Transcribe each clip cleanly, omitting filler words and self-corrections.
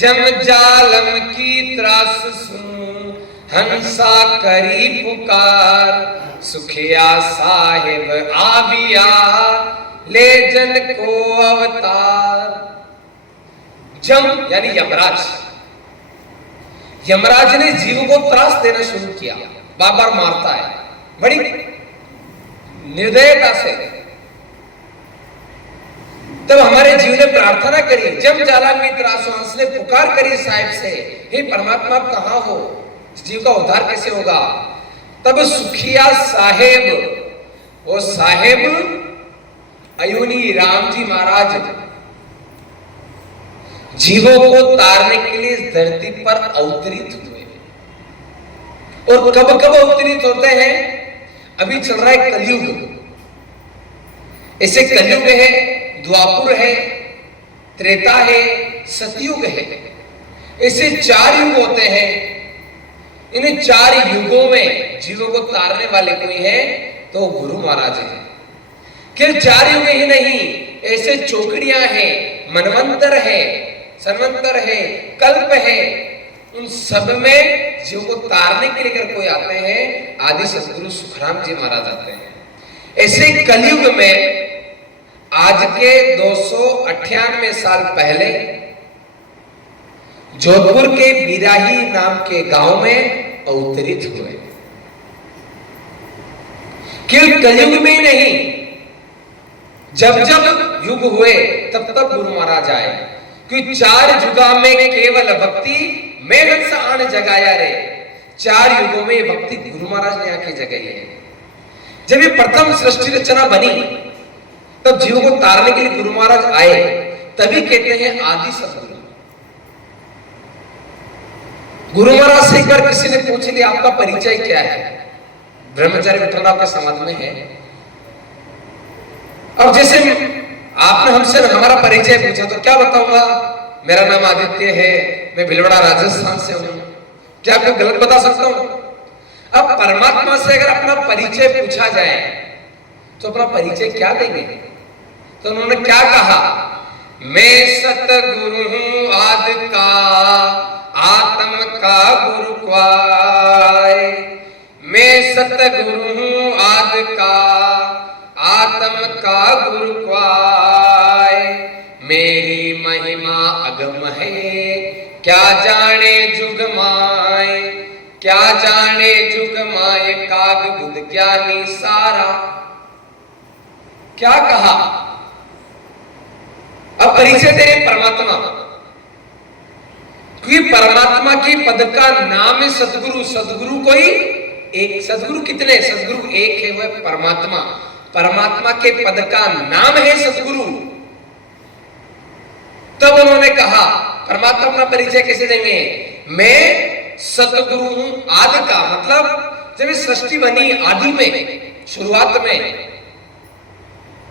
जम जालम की त्रास सुन हंसा करी पुकार, सुखिया साहिब आविया ले जन को अवतार। जम यानी यमराज, यमराज ने जीव को त्रास देना शुरू किया, बार बार मारता है बड़ी निर्दयता से। तब हमारे जीव ने प्रार्थना करी, जम जाला में त्रास, हंस ने पुकार करी साहिब से, हे परमात्मा आप कहां हो, जीव का उद्धार कैसे होगा। तब सुखिया साहेब, वो साहेब अयोनी राम जी महाराज जीवों को तारने के लिए इस धरती पर अवतरित हुए। और कब कब अवतरित होते हैं, अभी चल रहा है कलयुग, ऐसे कलयुग है, द्वापुर है, त्रेता है, सतयुग है, ऐसे 4 युग होते हैं। इन 4 युगों में जीवों को तारने वाले कोई है तो गुरु महाराज है। केवल 4 युग ही नहीं, ऐसे चौकड़ियां हैं, मनवंतर है, संवंतर है, कल्प है, उन सब में जीव को तारने के लिए अगर कोई आते हैं, आदि सदगुरु सुखराम जी महाराज आते हैं। ऐसे कलयुग में आज के 298 साल पहले जोधपुर के बिराही नाम के गांव में अवतरित हुए। केवल कलयुग में ही नहीं, जब जब युग हुए तब तब गुरु महाराज आए, क्योंकि 4 युगा में केवल भक्ति में हंस आन जगाया रे। 4 युगों में भक्ति गुरु महाराज ने आके जगाई है। जब ये प्रथम सृष्टि रचना बनी तब जीवों को तारने के लिए गुरु महाराज आए, तभी कहते हैं आदि सदगुरु। गुरु महाराज से एक बार किसी ने पूछ लिया आपका परिचय क्या है, ब्रह्मचारी विठलराव के समाज में है। अब जैसे आपने हमसे हमारा परिचय पूछा तो क्या बताऊंगा, मेरा नाम आदित्य है, मैं भिलवाड़ा राजस्थान से हूं, क्या आपको गलत बता सकता हूं। अब परमात्मा से अगर अपना परिचय पूछा जाए तो अपना परिचय क्या देंगे। तो उन्होंने क्या कहा, मैं सतगुरु हूं आदि का, आत्म का गुरु क्वाय। मैं सतगुरु हूं आदि का, आत्म का गुरु क्वाय। मेरी महिमा अगम है, क्या जाने जुग माय, क्या जाने जुग माय, काग बुध ज्ञानी सारा। क्या कहा, अब परिचय दे परमात्मा, क्योंकि परमात्मा की पद का नाम है सदगुरु। सदगुरु कोई एक, सदगुरु कितने, सदगुरु एक है, वह परमात्मा। परमात्मा के पद का नाम है सदगुरु। तब उन्होंने कहा परमात्मा अपना परिचय कैसे देंगे, मैं सतगुरु हूं आदि का, मतलब जब सृष्टि बनी आदि में, शुरुआत में,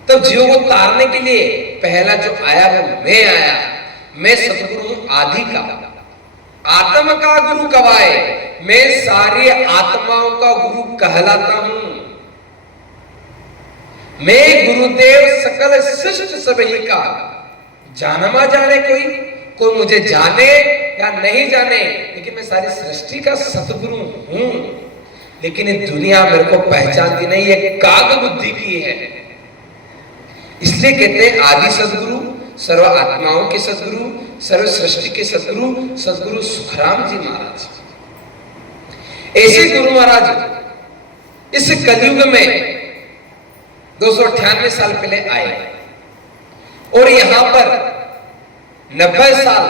तब जीवों को तारने के लिए पहला जो आया वो मैं आया। मैं सतगुरु हूं आदि का, आत्म का गुरु कवाए, मैं सारी आत्माओं का गुरु कहलाता हूं। मैं गुरुदेव सकल सृष्ट सबही का, जानमा जाने कोई मुझे जाने या नहीं जाने, लेकिन मैं सारी सृष्टि का सतगुरु हूं। लेकिन ये दुनिया मेरे को पहचानती नहीं, ये काग बुद्धि की है। इसलिए कहते हैं आदि सदगुरु, सर्व आत्माओं के सदगुरु, सर्व सृष्टि के सदगुरु, सदगुरु सुखराम जी महाराज। ऐसे गुरु महाराज इस कलयुग में 298 साल पहले आए और यहां पर 90 साल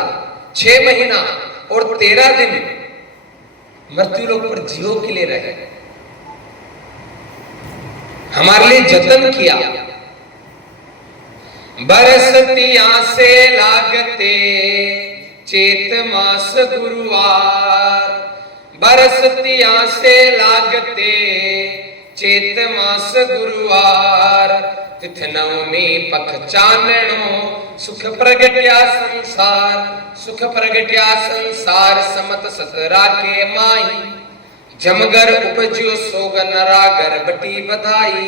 6 महीना और 13 दिन मृत्यु लोक पर जीवों के लिए रहे, हमारे लिए जतन किया। बरसतिया से लागते चेत मास गुरुवार, बरसतिया से लागते चेत मास गुरुवार। तिथ नवमी पख चानणो सुख प्रगट्या संसार, सुख प्रगट्या संसार समत सतरा के माई। जमगर उपज्यो सोगन रागर बटी बधाई,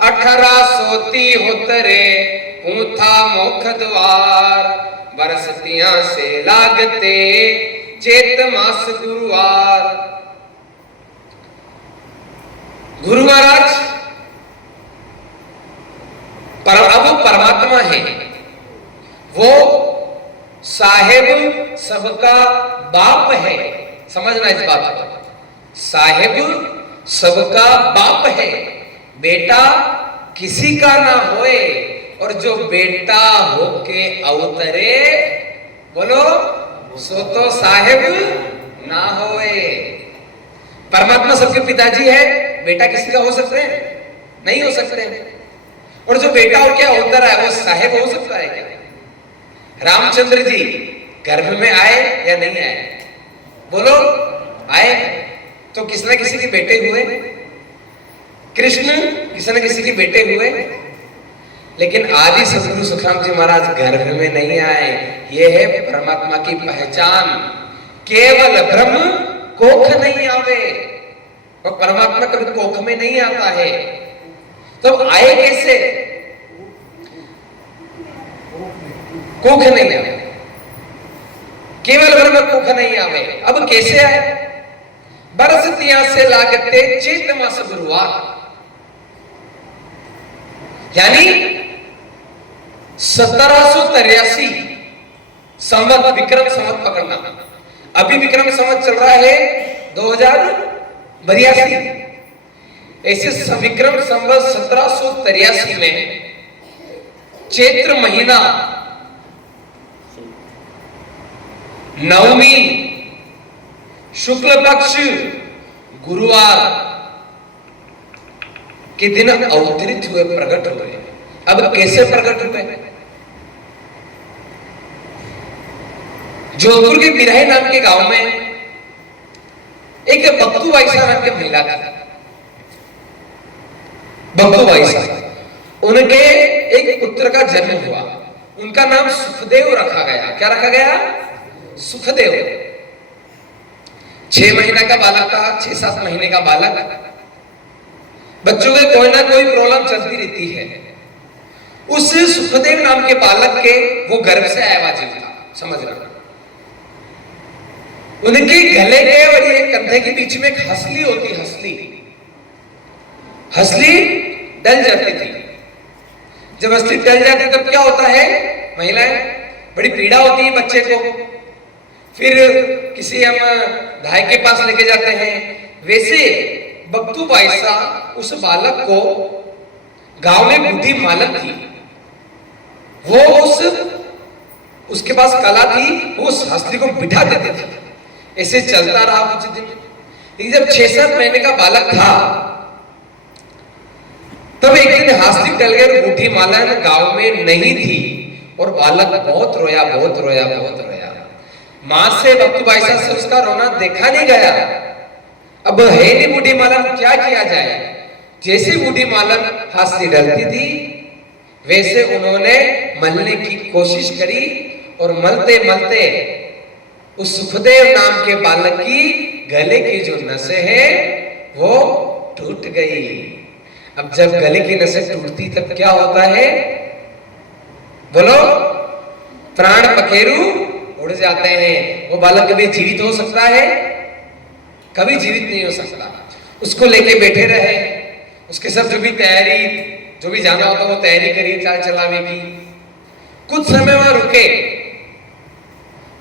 1830 होतरे पूथा मुख द्वार, बरसतियां से लागते चैत मास गुरुवार। गुरु महाराज अब वो परमात्मा है, वो साहेब सबका बाप है। समझना इस बात को, साहेब सबका बाप है। बेटा किसी का ना होए, और जो बेटा होके अवतरे, बोलो सो तो साहेब ना होए। परमात्मा सबके पिताजी है, बेटा किसी का हो सकते हैं? नहीं हो सकते हैं। और जो बेटा होके अवतरा है वो साहेब हो सकता है क्या? रामचंद्र जी गर्भ में आए या नहीं आए? बोलो आए, तो किसी न किसी के बेटे हुए। कृष्ण किसी न किसी के बेटे हुए, लेकिन आदि सदगुरु सुखराम जी महाराज गर्भ में नहीं आए। यह है परमात्मा की पहचान। केवल ब्रह्म कोख नहीं आवे, और परमात्मा कभी कोख में नहीं आता है। तो आए कैसे? कोख नहीं आवे, केवल ब्रह्म कोख नहीं आवे। अब कैसे आए? बरसतियां से लागते चैत मास गुरुवार, यानी 1783 संवत, विक्रम संवत पकड़ना। अभी विक्रम संवत चल रहा है 2082। ऐसे विक्रम संवत 1783 में चैत्र महीना नवमी शुक्ल पक्ष गुरुवार के दिन अवतरित हुए, प्रकट हुए। अब कैसे प्रकट हुए? जोधपुर के बिरहे नाम के गांव में एक बक्तू वाइसा नाम की महिला थी। बक्तू वाइसा, उनके एक पुत्र का जन्म हुआ। उनका नाम सुखदेव रखा गया। क्या रखा गया? सुखदेव। 6 महीना का बालक था, 6-7 महीने का बालक। बच्चों के कोई ना कोई प्रॉब्लम चलती रहती है। उस सुखदेव नाम के बालक के वो गर्भ से आया हुआ जीव था, समझना। उनके गले के और ये कंधे के बीच में एक हंसली होती, हंसली डल जाती थी। जब हंसली डल जाती तब क्या होता है? महिलाएं बड़ी पीड़ा होती है बच्चे को। फिर किसी हम भाई के पास लेके जाते हैं। वैसे बक्तू बाईसा उस बालक को, गांव में बूढ़ी मालक थी, वो उसके पास कला थी, वो उस हंसली को बिठा देते थे। ऐसे चलता रहा कुछ दिन। लेकिन जब 6-7 महीने का बालक था, तब एक दिन हंसली टल गई। बूढ़ी मालक गांव में नहीं थी, और बालक बहुत रोया, बहुत रोया, बहुत रोया। मां से बक्तू बाईसा से उसका रोना देखा नहीं गया। अब है नहीं बूढ़ी मालक, क्या किया जाए? जैसे बूढ़ी मालक हंसली डलती थी, वैसे उन्होंने मलने की कोशिश करी, और मलते मलते उस सुखदेव नाम के बालक की गले की जो नसें हैं वो टूट गई। अब जब गले की नसें टूटती तब क्या होता है? बोलो, प्राण पखेरु उड़ जाते हैं। वो बालक कभी जीवित हो सकता है? कभी जीवित नहीं हो सकता। उसको लेके बैठे रहे, उसके सब जो भी तैयारी, जो भी जाना होता वो तैयारी करी, चाल चलावे की। कुछ समय वहां रुके,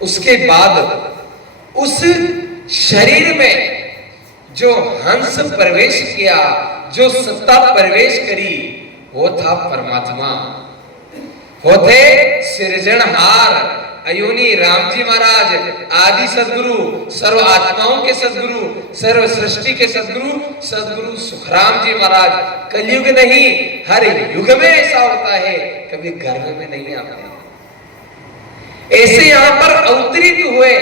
उसके बाद उस शरीर में जो हंस प्रवेश किया, जो सत्ता प्रवेश करी, वो था परमात्मा। वो थे सृजनहार अयोनी राम जी महाराज, आदि सदगुरु, सर्व आत्माओं के सदगुरु, सर्व सृष्टि के सदगुरु, सदगुरु सुखराम जी महाराज। कलयुग नहीं, हर युग में ऐसा होता है, कभी गर्भ में नहीं आता। ऐसे यहां पर अवतरित हुए।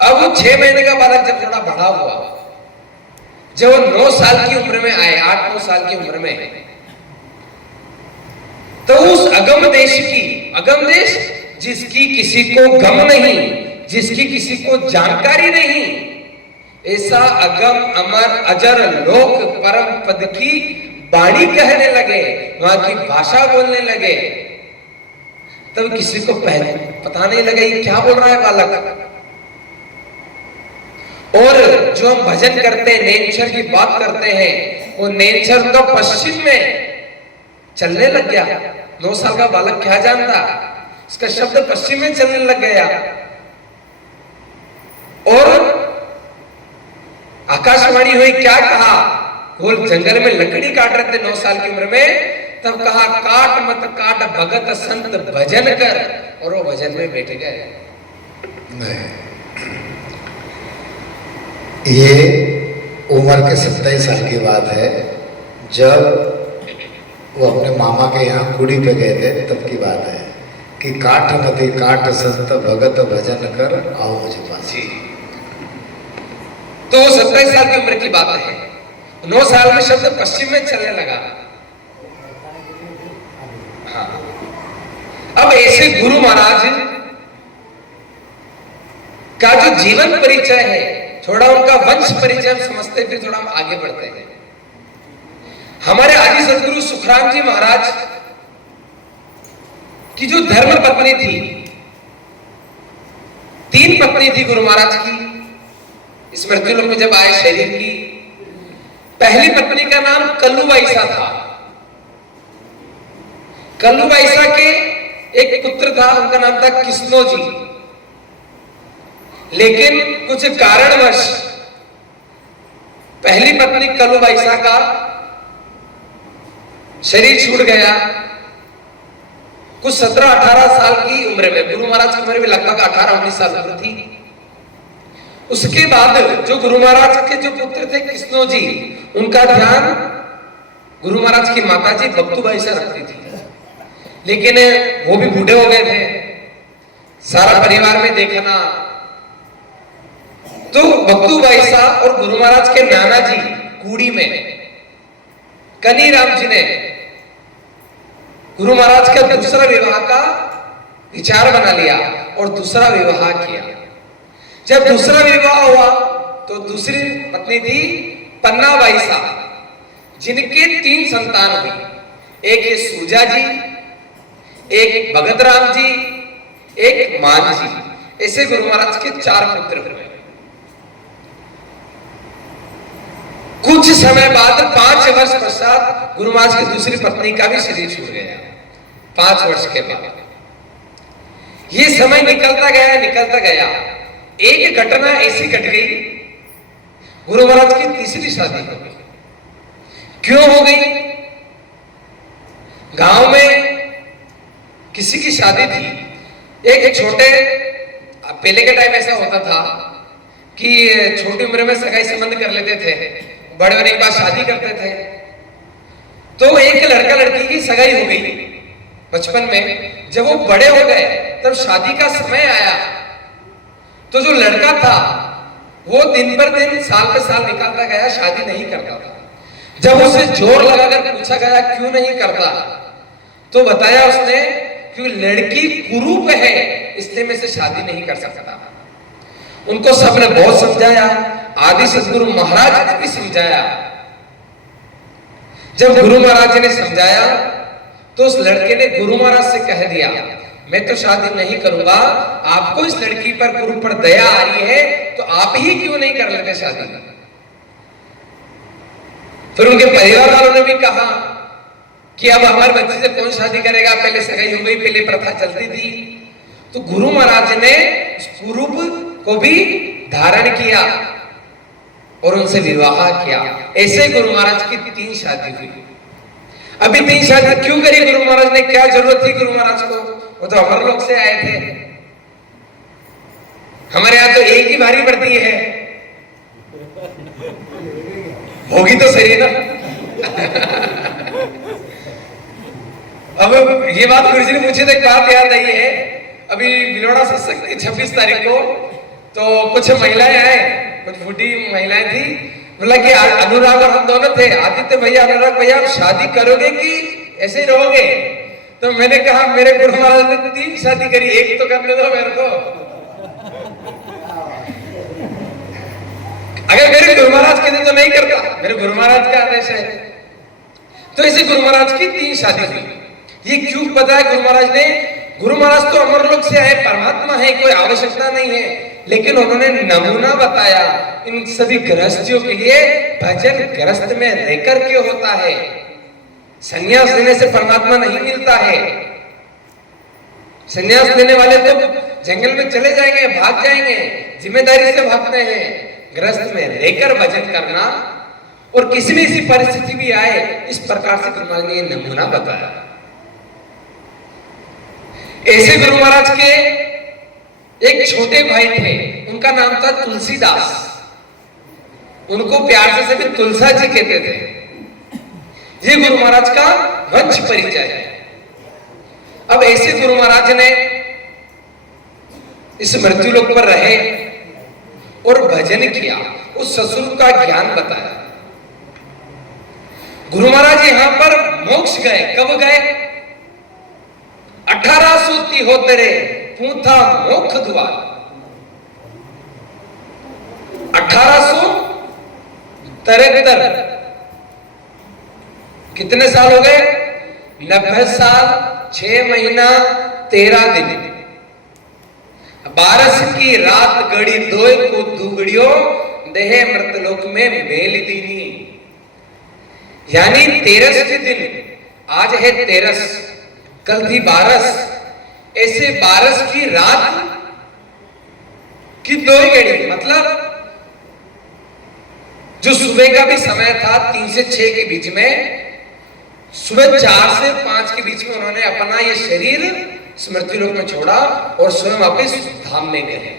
अब वो 6 महीने का बालक जब थोड़ा बड़ा हुआ, जब वो 9 साल की उम्र में आए, 8-9 साल की उम्र में, तो उस अगम देश की, अगम देश जिसकी किसी को गम नहीं, जिसकी किसी को जानकारी नहीं, ऐसा अगम अमर अजर लोक परम पद की वाणी कहने लगे, वहां की भाषा बोलने लगे। तब किसी को पता नहीं लगा ये क्या बोल रहा है बालक। और जो हम भजन करते हैं, नेंचर की बात करते हैं, वो नेंचर तो पश्चिम में चलने लग गया। 9 साल का बालक क्या जानता, इसका शब्द पश्चिम में चलने लग गया। और आकाशवाणी हुई, क्या कहा, वो जंगल में लकड़ी काट रहे थे 9 साल की उम्र में, तब कहा काट मत काट भगत संत भजन कर, और वो भजन में बैठ गए। ये उम्र के 27 साल की बात है, जब वो अपने मामा के यहाँ कुड़ी पे गए थे, तब की बात है कि काट मति काट संत भगत भजन कर आओ मुझे पास। तो 27 साल की उम्र की बात है। 9 साल में शब्द पश्चिम में चलने लगा। हाँ। अब ऐसे गुरु महाराज का जो जीवन परिचय है, थोड़ा उनका वंश परिचय हम समझते, फिर थोड़ा हम आगे बढ़ते हैं। हमारे आदि सदगुरु सुखराम जी महाराज की जो धर्म पत्नी थी, 3 पत्नी थी गुरु महाराज की। स्मृति लोक में जब आए शरीर की, पहली पत्नी का नाम कल्लू बाईसा था। कल्लू बाईसा के एक पुत्र था, उनका नाम था किस्नो जी। लेकिन कुछ कारणवश पहली पत्नी कल्लू बाईसा का शरीर छूट गया। कुछ 17-18 साल की उम्र में, गुरु महाराज की उम्र भी लगभग 18-19 साल उम्र थी। उसके बाद जो गुरु महाराज के जो पुत्र थे किस्नो जी, उनका ध्यान गुरु महाराज की माता जी बक्तू बाईसा रखती थी। लेकिन वो भी बूढ़े हो गए थे, सारा परिवार में देखना। तो बक्तू बाईसा और गुरु महाराज के नाना जी कूड़ी में कनीराम जी ने गुरु महाराज का दूसरा विवाह का विचार बना लिया और दूसरा विवाह किया। जब दूसरा विवाह हुआ तो दूसरी पत्नी थी पन्ना बाईसा, जिनके 3 संतान हुई। एक है सूजा जी, एक भगत राम जी, एक मान जी। ऐसे गुरु महाराज के 4 पुत्र हुए। कुछ समय बाद 5 वर्ष पश्चात गुरु महाराज की दूसरी पत्नी का भी शरीर छूट गया। 5 वर्ष के बाद ये समय निकलता गया। एक घटना ऐसी घट गई, गुरु महाराज की तीसरी शादी हो गई। क्यों हो गई? गांव में किसी की शादी थी। एक छोटे, पहले के टाइम ऐसा होता था कि छोटी उम्र में सगाई संबंध कर लेते थे, बड़े होने के बाद शादी करते थे। तो एक लड़का लड़की की सगाई हो गई बचपन में। जब वो बड़े हो गए तब शादी का समय आया, तो जो लड़का था वो दिन पर दिन, साल पे साल निकालता गया, शादी नहीं करता था। जब उसे जोर लगाकर पूछा गया क्यों नहीं करता, तो बताया उसने कि लड़की कुरूप है, इसलिए मैं से शादी नहीं कर सकता। उनको सबने बहुत समझाया, आदि सदगुरु महाराज ने भी समझाया। जब गुरु महाराज ने समझाया तो उस लड़के ने गुरु महाराज से कह दिया, मैं तो शादी नहीं करूंगा, आपको इस लड़की पर, गुरु पर दया आ रही है, तो आप ही क्यों नहीं कर लेते शादी। फिर उनके परिवार वालों ने भी कहा कि अब हमारे बच्चे से कौन शादी करेगा, पहले सगाई हो गई, पहले प्रथा चलती थी। तो गुरु महाराज ने कुरूप को भी धारण किया और उनसे विवाह किया। ऐसे गुरु महाराज की 3 शादी हुई। अभी 3 शादी क्यों करी गुरु महाराज ने, क्या जरूरत थी गुरु महाराज को? वो तो अमर लोक से आए थे। हमारे यहां तो एक ही भारी पड़ती है, होगी तो सही ना। अब ये बात गुरुजी ने पूछी तो एक बात याद आई है। अभी बिलोड़ा सत्संग 26 तारीख को, तो कुछ महिलाएं आए, कुछ बूढ़ी महिलाएं थी। बोला कि अनुराग और हम दोनों थे, आदित्य भैया, अनुराग भैया, आप शादी करोगे कि ऐसे ही रहोगे? तो मैंने कहा मेरे गुरु महाराज ने 3 शादी करी, एक तो करने दो मेरे को। अगर मेरे गुरु महाराज कहते तो नहीं करता, मेरे गुरु महाराज का आदेश है। तो ऐसे गुरु महाराज की 3 शादी हुई। ये क्यों पता है? गुरु महाराज ने गुरु महाराज तो अमरलोक से आए, परमात्मा है, कोई आवश्यकता नहीं है, लेकिन उन्होंने नमूना बताया इन सभी गृहस्थियों के लिए। भजन गृहस्थ में रहकर के होता है, संन्यास लेने से परमात्मा नहीं मिलता है। संन्यास लेने वाले तो जंगल में चले जाएंगे, भाग जाएंगे, जिम्मेदारी से भागते हैं। गृहस्थ में रहकर भजन करना, और किसी भी ऐसी परिस्थिति भी आए, इस प्रकार से गुरु महाराज ने ये नमूना बताया। ऐसे गुरु महाराज के एक छोटे भाई थे, उनका नाम था तुलसीदास। उनको प्यार से सभी तुलसा जी कहते थे। ये गुरु महाराज का वंश परिचय है। अब ऐसे गुरु महाराज ने इस मृत्यु लोक पर रहे और भजन किया, उस ससुर का ज्ञान बताया। गुरु महाराज यहां पर मोक्ष गए। कब गए? 1873 पूथा मोक्ष द्वार। 1873, कितने साल हो गए? 90 साल 6 महीना 13 दिन। 12 की रात गड़ी दोय को दुगड़ियो देह मृतलोक में मेल दीनी। यानी 13 दिन, आज है 13, कल थी 12, ऐसे 12 की रात की 2 घड़ी, मतलब जो सुबह का भी समय था 3 से 6 के बीच में, सुबह 4 से 5 के बीच में उन्होंने अपना ये शरीर स्मृति लोक में छोड़ा और स्वयं वापिस धाम में गए।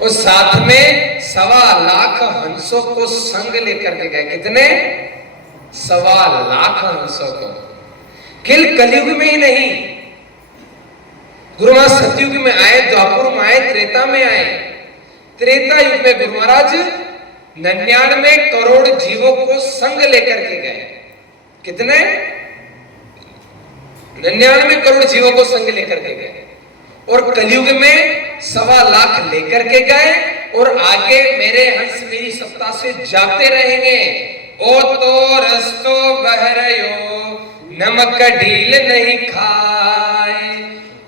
और साथ में 1.25 लाख हंसों को संग लेकर के गए। कितने? 1.25 लाख हंसों को। केवल कलयुग में ही नहीं, गुरु महाराज सतयुग में आए, द्वापर में आए, त्रेता में आए। त्रेता युग में गुरु महाराज 99 करोड़ जीवों को संग लेकर के गए। कितने? 99 करोड़ जीवों को संग लेकर के गए। और कलयुग में 1.25 लाख लेकर के गए, और आगे मेरे हंस मेरी सत्ता से जाते रहेंगे। ओ तो रस्तो बह रयो नमक ढील नहीं खाए,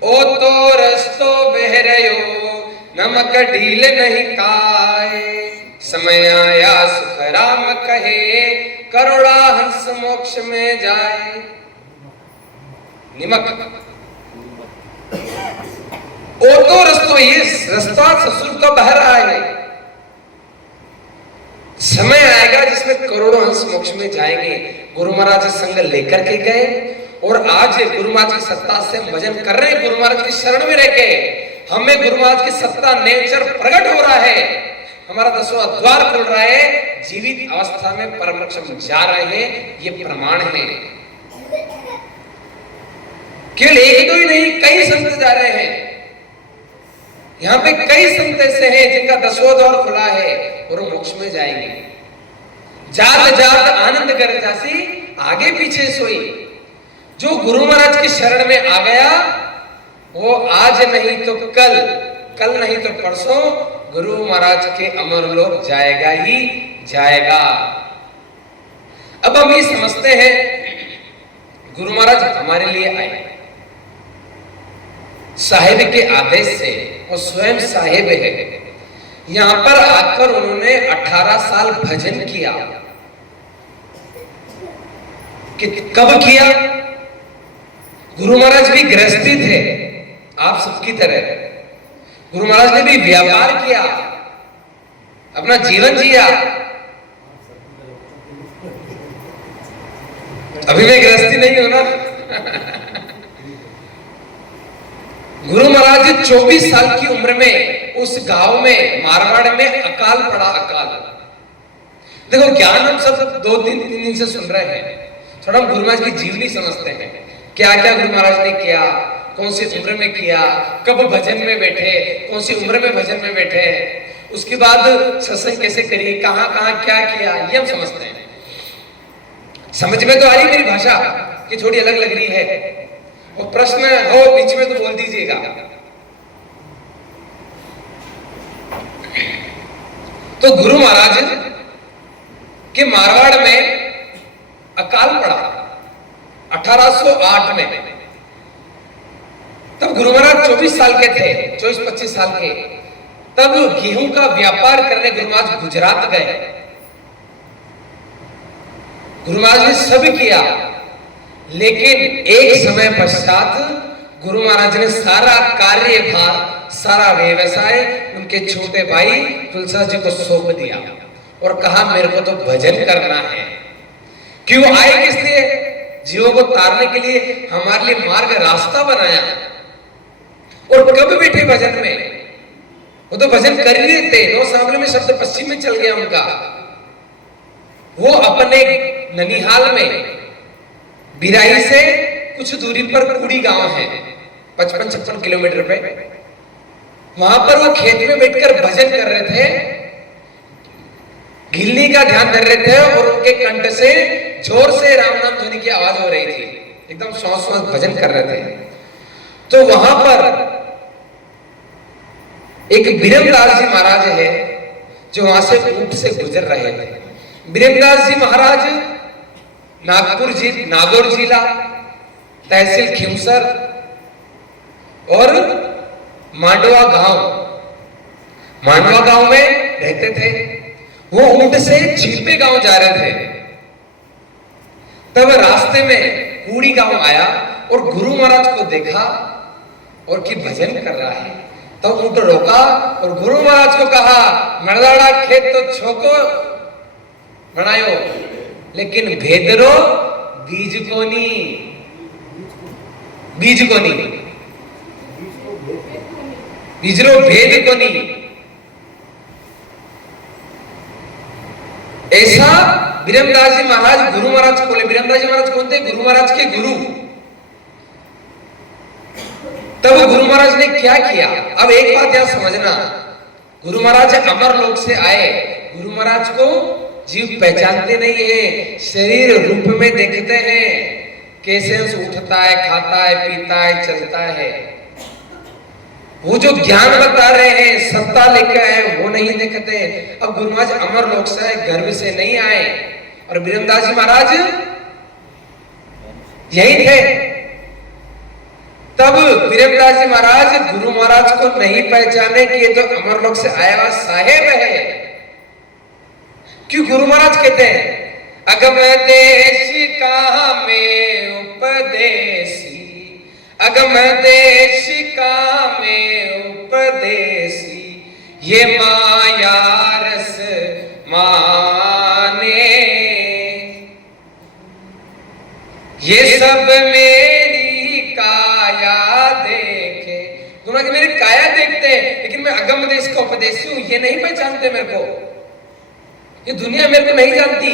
ओ तो रस्तो बह रयो नमक ढील नहीं खाए। समय आया सुख राम कहे करोड़ा हंस मोक्ष में जाए। निमक ओ तो रस्तो, ये रास्ता ससुर का बह रहा है। समय आएगा जिसमें करोड़ों हंस मोक्ष में जाएंगे। गुरु महाराज संग लेकर के गए, और आज गुरु महाराज की सत्ता से हम भजन कर रहे हैं। गुरु महाराज की शरण में रह के हमें गुरु महाराज की सत्ता, नेचर प्रकट हो रहा है। हमारा 10वां द्वार खुल रहा है। जीवित अवस्था में परम मोक्ष में जा रहे हैं, ये प्रमाण है। केवल एक दो ही नहीं, कई संत जा रहे हैं। यहाँ पे कई संत ऐसे हैं जिनका 10वां द्वार खुला है और वो मोक्ष में जाएंगे। जात जात आनंद कर जासी आगे पीछे सोई। जो गुरु महाराज की शरण में आ गया, वो आज नहीं तो कल, कल नहीं तो परसों गुरु महाराज के अमरलोक जाएगा ही जाएगा। अब हम ये समझते हैं गुरु महाराज हमारे लिए आए साहिब के आदेश से, और स्वयं साहिब है। यहां पर आकर उन्होंने 18 साल भजन किया। कब किया? गुरु महाराज भी गृहस्थी थे आप सबकी तरह। गुरु महाराज ने भी व्यापार किया, अपना जीवन जिया। अभी मैं गृहस्थी नहीं हूं ना। गुरु महाराज 24 साल की उम्र में उस गांव में, मारवाड़ में अकाल पड़ा। अकाल, देखो ज्ञान हम सब 2-3 दिन से सुन रहे हैं, थोड़ा हम गुरु महाराज की जीवनी समझते हैं। क्या क्या गुरु महाराज ने किया, कौन सी उम्र में किया, कब भजन में बैठे, कौन सी उम्र में भजन में बैठे, उसके बाद सत्संग कैसे करी, कहां कहां क्या किया, ये हम समझते हैं। समझ में तो आ रही मेरी भाषा कि थोड़ी अलग लग रही है? और प्रश्न हो बीच में तो बोल दीजिएगा। तो गुरु महाराज के मारवाड़ में अकाल पड़ा 1808 में। तब गुरु महाराज 24 साल के थे, 24-25 साल के। तब गेहूं का व्यापार करने गुरु महाराज गुजरात गए। गुरु महाराज ने सब किया, लेकिन एक समय पश्चात गुरु महाराज ने सारा कार्यभार, सारा व्यवसाय उनके छोटे भाई तुलसा जी को सौंप दिया और कहा मेरे को तो भजन करना है। क्यों आए? किस लिए? जीवों को तारने के लिए, हमारे लिए मार्ग रास्ता बनाया। और कब बैठे भजन में? वो तो भजन कर ही रहे थे। 9 साल में शब्द पश्चिम में चल गया उनका। वो अपने ननिहाल में बिराई से कुछ दूरी पर कुड़ी गांव है, 55-56 किलोमीटर पे। वहां पर वो खेत में बैठकर भजन कर रहे थे, गिल्ली का ध्यान धर रहे थे और उनके कंठ से जोर से राम नाम ध्वनि की आवाज हो रही थी। एकदम श्वास भजन कर रहे थे। तो वहां पर एक बिरमदास जी महाराज है जो वहां से ऊंट से गुजर रहे थे। बिरमदास जी महाराज नागौर जिला, तहसील खिमसर और मांडवा गांव में रहते थे। वो ऊंट से छिपे गांव जा रहे थे। तब रास्ते में कूड़ी गांव आया और गुरु महाराज को देखा और कि भजन कर रहा है। तो ऊंट रोका और गुरु महाराज को कहा मरदाड़ा खेत तो छोको बनायो, लेकिन भेदरो बीज कोनी। बीजरो भेद कोनी। ऐसा बिरमदास जी महाराज गुरु महाराज बोले। बिरमदास जी महाराज कौन थे? गुरु महाराज के गुरु। तब गुरु महाराज ने क्या किया? अब एक बात यहां समझना, गुरु महाराज अमर लोक से आए। गुरु महाराज को जीव पहचानते नहीं है, शरीर रूप में देखते हैं। कैसे उठता है, खाता है, पीता है, चलता है। वो जो ज्ञान बता रहे हैं, सत्ता लेकर आए, वो नहीं देखते। अब गुरु महाराज अमर लोक से आए, गर्भ से नहीं आए। और बिरमदास जी महाराज यही थे। तब बिरमदास जी महाराज गुरु महाराज को नहीं पहचाने कि ये तो अमर लोक से आया हुआ साहेब है। क्यों? गुरु महाराज कहते हैं अगम देश का में उपदेशी, अगम देश का में उपदेशी, ये माया रस माने, ये सब मेरी काया देखे। गुरु की मेरी काया देखते हैं, लेकिन मैं अगम देश का उपदेशी हूं, ये नहीं पहचानते मेरे को। ये दुनिया मेरे को नहीं जानती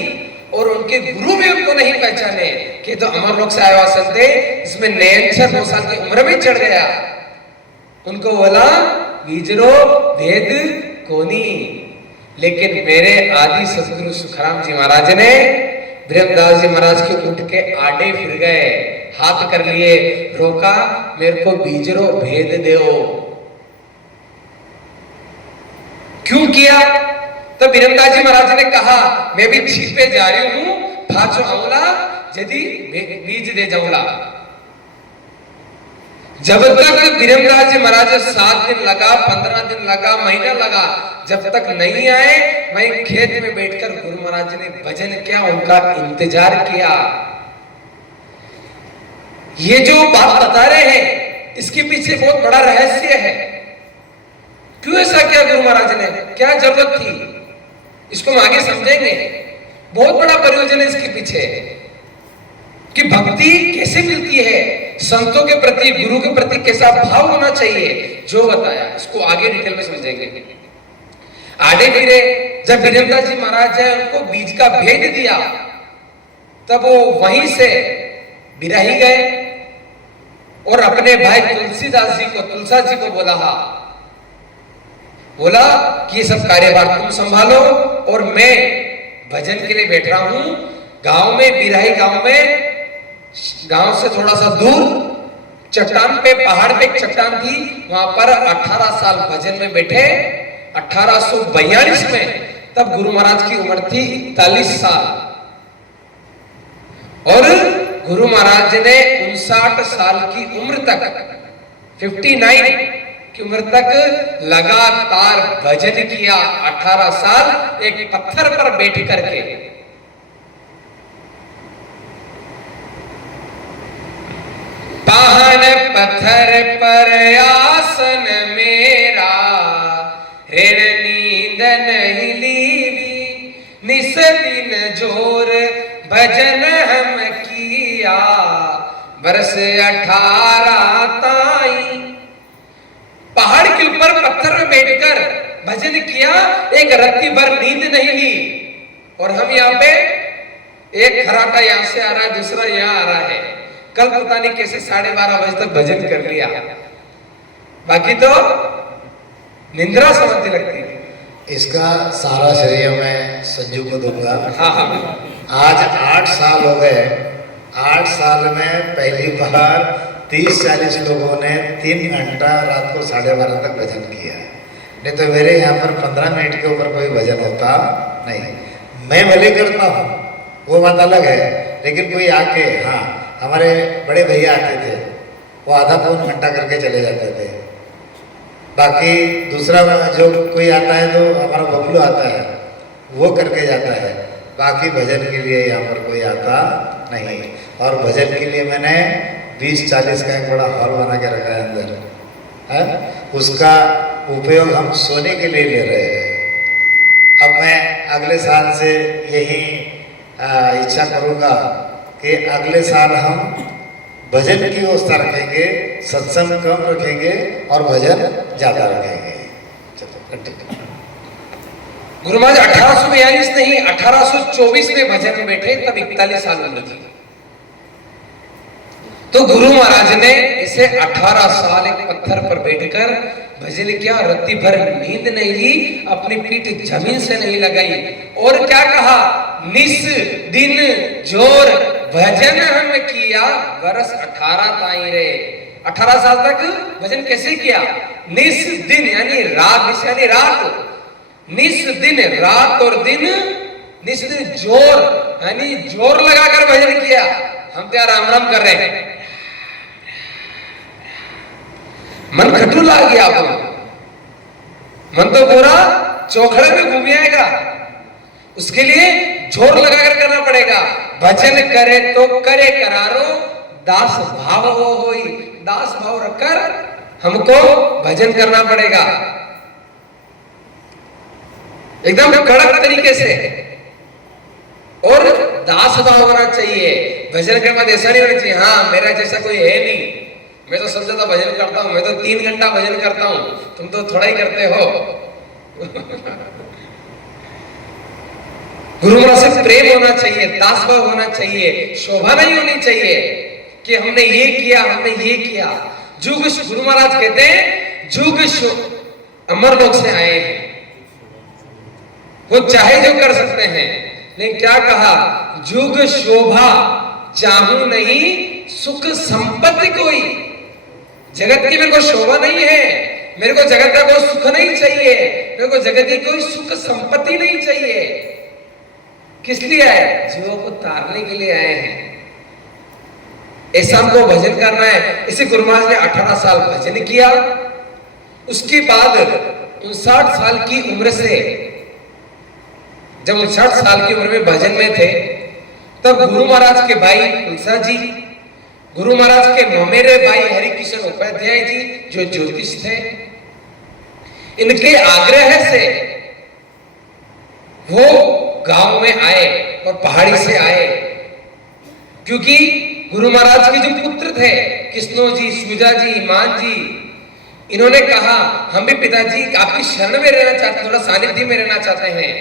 और उनके गुरु भी उनको नहीं पहचाने कि तो अमर लोक से आया हुआ संत है। इसमें नयनचर 9 साल की उम्र में चढ़ गया। उनको बोला बीजरो भेद कोनी। लेकिन मेरे आदि सदगुरु सुखराम जी महाराज ने बिरमदास जी महाराज के ऊंट के आड़े फिर गए, हाथ कर लिए, रोका, मेरे को बीजरो भेद दो। क्यों किया? तो बिरमदास जी महाराज ने कहा मैं भी छिपे जा रही हूं, भाजो आऊला यदि बीज दे जाऊंगा। जब तक बिरमदास जी महाराज 7 दिन लगा, 15 दिन लगा, महीना लगा, जब तक नहीं आए, मैं खेत में बैठकर गुरु महाराज ने भजन किया, उनका इंतजार किया। ये जो बात बता रहे हैं इसके पीछे बहुत बड़ा रहस्य है। क्यों ऐसा किया गुरु महाराज ने? क्या जरूरत थी? इसको हम आगे समझेंगे। बहुत बड़ा प्रयोजन है इसके पीछे कि भक्ति कैसे मिलती है, संतों के प्रति, गुरु के प्रति कैसा भाव होना चाहिए, जो बताया इसको आगे डिटेल में समझेंगे। आड़े फिरे, जब बिरमदास जी महाराज ने उनको बीज का भेद दिया, तब वो वहीं से बिराही गए और अपने भाई तुलसा जी को बोला कि ये सब कार्यभार तुम संभालो और मैं भजन के लिए बैठ रहा हूं। गांव में, बिराही गांव में, गांव से थोड़ा सा दूर चट्टान पे, पहाड़ पे एक चट्टान थी, वहां पर 18 साल भजन में बैठे। 1842 में तब गुरु महाराज की उम्र थी 41 साल और गुरु महाराज ने 59 साल की उम्र तक 59 की उम्र तक लगातार भजन किया। 18 साल एक पत्थर पर बैठ करके। पाहन पत्थर पर आसन मेरा, ऋण नींद नहीं लीवी, निस दिन जोर भजन हम किया, वर्ष 18 ताई। पहाड़ के ऊपर पत्थर में बैठकर भजन किया, एक रत्ती भर नींद नहीं ली। और हम यहाँ पे एक खराटा यहां से आ रहा है, दूसरा यहाँ आ रहा है। कल पता नहीं कैसे 12:30 बजे तक भजन कर लिया, बाकी तो निंद्रा समझती लगती है। इसका सारा श्रेय मैं संजू को दूंगा। हाँ हाँ। आज 8 साल हो गए। 8 साल में पहली बार 30-40 लोगों ने 3 घंटा रात को 12:30 तक भजन किया। नहीं तो मेरे यहाँ पर 15 मिनट के ऊपर कोई भजन होता नहीं। मैं भले करता हूँ, वो बात अलग है, लेकिन कोई आके, हाँ हमारे बड़े भैया आते थे, वो आधा पौन घंटा करके चले जाते थे। बाकी दूसरा जो कोई आता है तो हमारा बबलू आता है, वो करके जाता है। बाकी भजन के लिए यहाँ पर कोई आता नहीं। और भजन के लिए मैंने 20-40 का एक बड़ा हॉल बना के रखा है अंदर, है? उसका उपयोग हम सोने के लिए ले रहे हैं। अब मैं अगले साल से यही इच्छा करूँगा कि अगले साल हम भजन की व्यवस्था रखेंगे, सत्संग कम रखेंगे और भजन ज्यादा रखेंगे। चलो गुरु महाराज 1842 नहीं 1824 में भजन में बैठे, तब 41 साल उम्र थी। तो गुरु महाराज ने इसे 18 साल एक पत्थर पर बैठकर भजन किया, रत्ती भर नींद नहीं ली, अपनी पीठ जमीन से नहीं लगाई। और क्या कहा, निस दिन जोर भजन हम किया, वर्ष 18 ताई रे। 18 साल तक भजन कैसे किया? निस दिन यानी रात, निस यानी रात, निस दिन रात और दिन, निस दिन जोर यानी जोर लगाकर भजन किया। हम तो राम राम कर रहे हैं, मन खटूला गया, मन तो पूरा चौखड़े में घूम आएगा। उसके लिए जोर लगाकर करना पड़ेगा। भजन करे तो करे करारो, दास भाव हो होई। दास भाव रखकर हमको भजन करना पड़ेगा, एकदम कड़क तरीके से। और दास भाव होना चाहिए। भजन के बाद ऐसा नहीं होना चाहिए, हाँ मेरा जैसा कोई है नहीं, मैं तो सब ज्यादा भजन करता हूं, मैं तो 3 घंटा भजन करता हूं, तुम तो थोड़ा ही करते हो। गुरु महाराज से प्रेम होना चाहिए, दास भाव होना चाहिए, शोभा नहीं होनी चाहिए कि हमने ये किया, हमने ये किया। जुग, गुरु महाराज कहते हैं जुग अमर लोक से आए हैं, वो चाहे जो कर सकते हैं, लेकिन क्या कहा, जुग शोभा चाहूं नहीं सुख संपत्ति कोई। जगत की मेरे को शोभा नहीं है, मेरे को जगत का कोई सुख नहीं चाहिए, मेरे को जगत की कोई सुख संपत्ति नहीं चाहिए। किस लिए आए? जीवों को तारने के लिए आए हैं। ऐसा हमको भजन करना है। इसी गुरु महाराज ने 18 साल भजन किया। उसके बाद 59 साल की उम्र से, जब 59 साल की उम्र में भजन में थे, तब गुरु महाराज के भाई तुलसा जी, गुरु महाराज के ममेरे भाई हरिकिशन उपाध्याय जी जो ज्योतिष थे, इनके आग्रह से वो गांव में आए और पहाड़ी से आए। क्योंकि गुरु महाराज के जो पुत्र थे, कृष्णो जी, सूजा जी, मान जी, इन्होंने कहा हम भी पिताजी आपकी शरण में रहना चाहते हैं, थोड़ा सानिध्य में रहना चाहते हैं।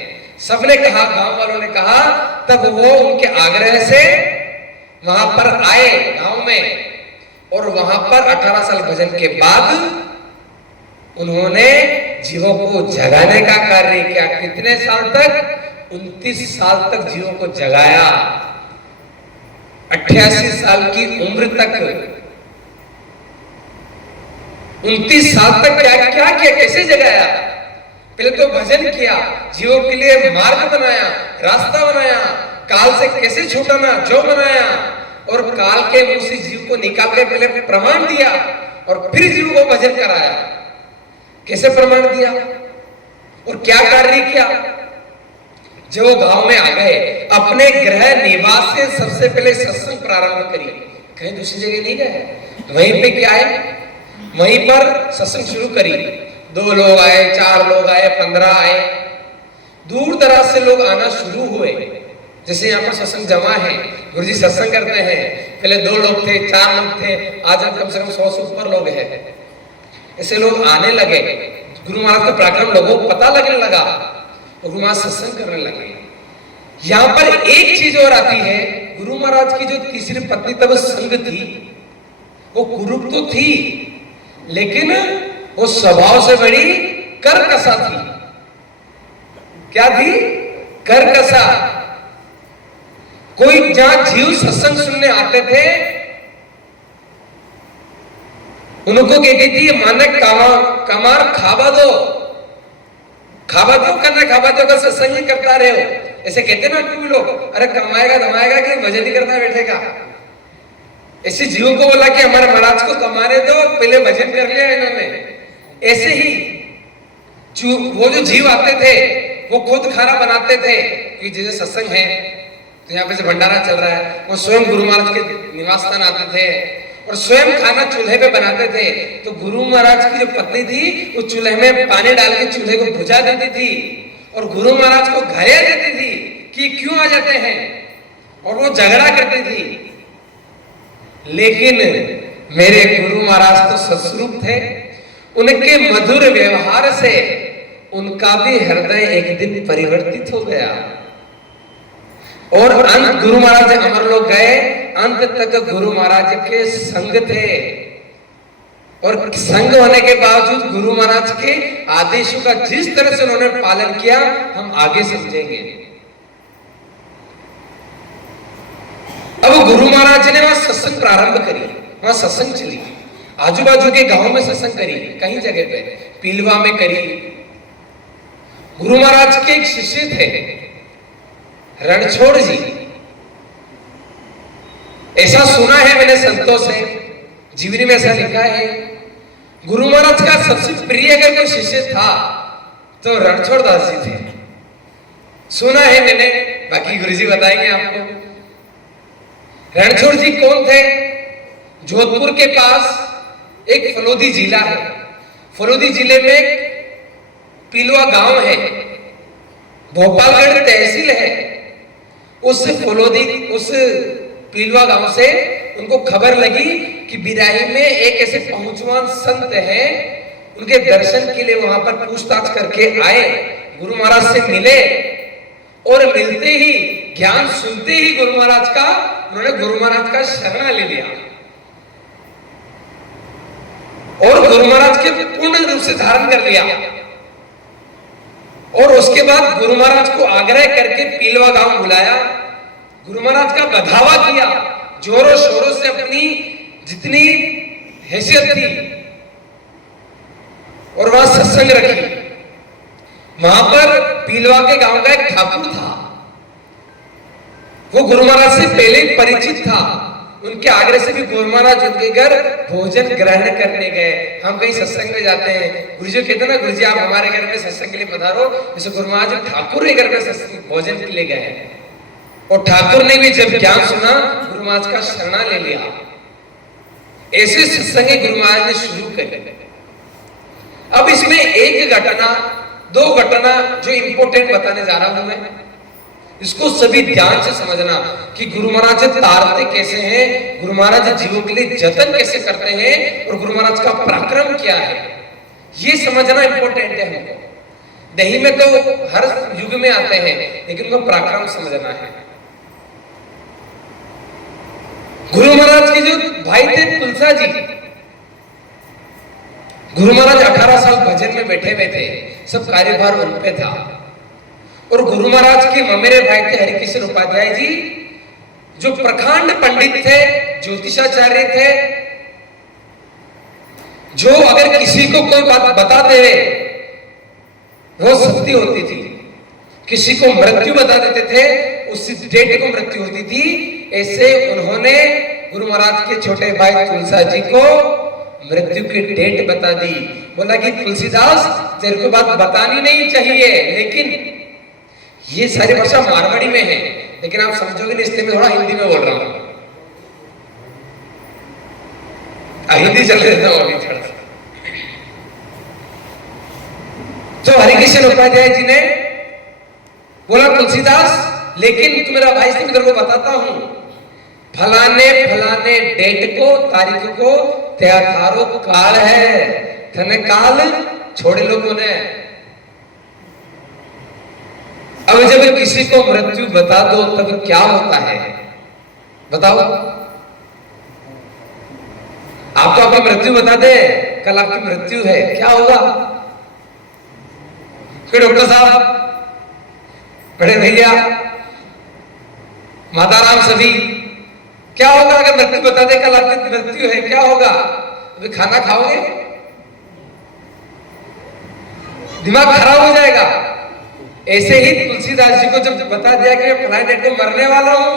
सबने कहा, गांव वालों ने कहा। तब वो उनके आग्रह से वहां पर आए गांव में, और वहां पर 18 साल भजन के बाद उन्होंने जीवों को जगाने का कार्य किया। कितने साल तक? 29 साल तक जीवों को जगाया। 88 साल की उम्र तक, 29 साल तक क्या क्या किया, कैसे जगाया? पहले तो भजन किया, जीवों के लिए मार्ग बनाया, रास्ता बनाया, काल से कैसे छूटाना जो बनाया, और काल के मुंह से जीव को निकाल के पहले प्रमाण दिया और फिर जीव को भजन कराया। कैसे प्रमाण दिया और क्या कार्य किया? जब वो गांव में आ गए, अपने गृह निवास से सबसे पहले सत्संग प्रारंभ करी, कहीं दूसरी जगह नहीं गए, वहीं पे क्या है, वहीं पर सत्संग शुरू करी। 2 लोग आए, 4 लोग आए, 15 आए, दूर दराज से लोग आना शुरू हुए। जैसे यहाँ पर सत्संग जमा है, गुरुजी सत्संग करते हैं, पहले 2 लोग थे, 4 लोग थे, आज हम कम से कम 100 से ऊपर लोग हैं। ऐसे लोग आने लगे, गुरु महाराज का पराक्रम लोगों को पता लगने लगा और गुरु महाराज सत्संग करने लगे। यहाँ पर एक चीज और आती है, गुरु महाराज की जो तीसरी पत्नी तब संग थी, वो कुरूप तो थी, लेकिन वो स्वभाव से बड़ी करकसा थी। क्या थी? करकसा। कोई जहां जीव सत्संग सुनने आते थे, उनको कहती थी माने कमार खाबा दो करना, खाबा दो का सत्संग ही करता रहे हो। ऐसे कहते ना तुम लोग, अरे कमाएगा धमाएगा कि भजन ही करता बैठेगा। ऐसे जीव को बोला कि हमारे महाराज को कमाने दो, पहले भजन कर लिया इन्होंने। ऐसे ही वो जो जीव आते थे वो खुद खाना बनाते थे, कि जैसे सत्संग है तो यहाँ पे से भंडारा चल रहा है, वो स्वयं गुरु महाराज के निवास स्थान आते थे और स्वयं खाना चूल्हे पे बनाते थे। तो गुरु महाराज की जो पत्नी थी, वो चूल्हे में पानी डाल के चूल्हे को बुझा देती थी और गुरु महाराज को गालियां देती थी कि क्यों आ जाते हैं, और वो झगड़ा करती थी। लेकिन मेरे गुरु महाराज तो सत्स्वरूप थे, उनके मधुर व्यवहार से उनका भी हृदय एक दिन परिवर्तित हो गया और अंत गुरु महाराज अमर लोग गए, अंत तक गुरु महाराज के संग थे। और संग होने के बावजूद गुरु महाराज के आदेशों का जिस तरह से उन्होंने पालन किया, हम आगे समझेंगे। अब गुरु महाराज ने वहां सत्संग प्रारंभ करी, वहां सत्संग चली, आजू बाजू के गांव में सत्संग करी, कई जगह पे पीलवा में करी। गुरु महाराज के एक शिष्य थे रणछोड़ जी, ऐसा सुना है मैंने संतों से, जीवनी में ऐसा लिखा है। गुरु महाराज का सबसे प्रिय अगर कोई शिष्य था तो रणछोड़ दास जी थे, सुना है मैंने, बाकी गुरुजी बताएंगे आपको। रणछोड़ जी कौन थे? जोधपुर के पास एक फलोदी जिला है, फलोदी जिले में एक पीलवा गांव है, भोपालगढ़ तहसील है। उस पीलवा गांव से उनको खबर लगी कि बिराही में एक ऐसे पहुंचवान संत हैं, उनके दर्शन के लिए वहां पर पूछताछ करके आए। गुरु महाराज से मिले और मिलते ही, ज्ञान सुनते ही गुरु महाराज का, उन्होंने गुरु महाराज का शरण ले लिया और गुरु महाराज के पूर्ण रूप से धारण कर लिया। और उसके बाद गुरु महाराज को आग्रह करके पीलवा गांव बुलाया, गुरु महाराज का बधावा किया, जोरों शोरों से अपनी जितनी हैसियत थी, और वहां सत्संग रखी। वहां पर पीलवा के गांव का एक ठाकुर था, वो गुरु महाराज से पहले ही परिचित था। उनके आग्रह से भी गुरु महाराज उनके घर भोजन ग्रहण करने गए। हम कहीं सत्संग में जाते हैं, गुरुजी कहते ना, गुरुजी आप हमारे घर में सत्संग के लिए पधारो, जैसे गुरु महाराज ठाकुर के घर में सत्संग भोजन के लिए गए, और ठाकुर ने भी जब ज्ञान सुना, गुरु महाराज का शरणा ले लिया। ऐसे सत्संग गुरु महाराज ने शुरू कर। अब इसमें एक घटना, 2 घटना जो इंपोर्टेंट बताने जा रहा हूं मैं, इसको सभी ध्यान से समझना कि गुरु महाराज तारते कैसे हैं, गुरु महाराज जीवों के लिए जतन कैसे करते हैं, और गुरु महाराज का पराक्रम क्या है, ये समझना इंपॉर्टेंट है हमको। दही में तो हर युग में आते हैं, लेकिन उनका पराक्रम समझना है। गुरु महाराज के जो भाई थे तुलसा जी, गुरु महाराज 18 साल भजन में बैठे हुए थे, सब कार्यभार उन पे था। और गुरु महाराज के ममेरे भाई थे हरिकिशन उपाध्याय जी, जो प्रखंड पंडित थे, ज्योतिषाचार्य थे, जो अगर किसी को कोई बात बता दे वो सत्य होती थी। किसी को मृत्यु बता देते थे, उसी डेट को मृत्यु होती थी। ऐसे उन्होंने गुरु महाराज के छोटे भाई तुलसा जी को मृत्यु की डेट बता दी। बोला कि तुलसीदास तेरे को बात बतानी नहीं चाहिए, लेकिन ये सारी भाषा मारवाड़ी में है, लेकिन आप समझोगे नहीं, इसलिए मैं थोड़ा हिंदी में बोल रहा हूं। हिंदी चल रहा था अभी थोड़ा। तो हरिकृष्ण उपाध्याय जी ने बोला तुलसीदास, लेकिन तू मेरा भाई से मैं तेरे को बताता हूं, फलाने फलाने डेट को, तारीख को त्याथारो काल है, थने काल छोड़े लोगों ने। अब जब किसी को मृत्यु बता दो तब क्या होता है बताओ? आप तो आपकी मृत्यु बता दे, कल आपकी मृत्यु है, क्या होगा? फिर डॉक्टर साहब, बड़े भैया, माताराम, सभी, क्या होगा अगर मृत्यु बता दे कल आपकी मृत्यु है, क्या होगा? अभी खाना खाओगे? दिमाग खराब हो जाएगा। ऐसे ही तुलसीदास जी को जब बता दिया कि मैं फलाने डेट को मरने वाला हूं,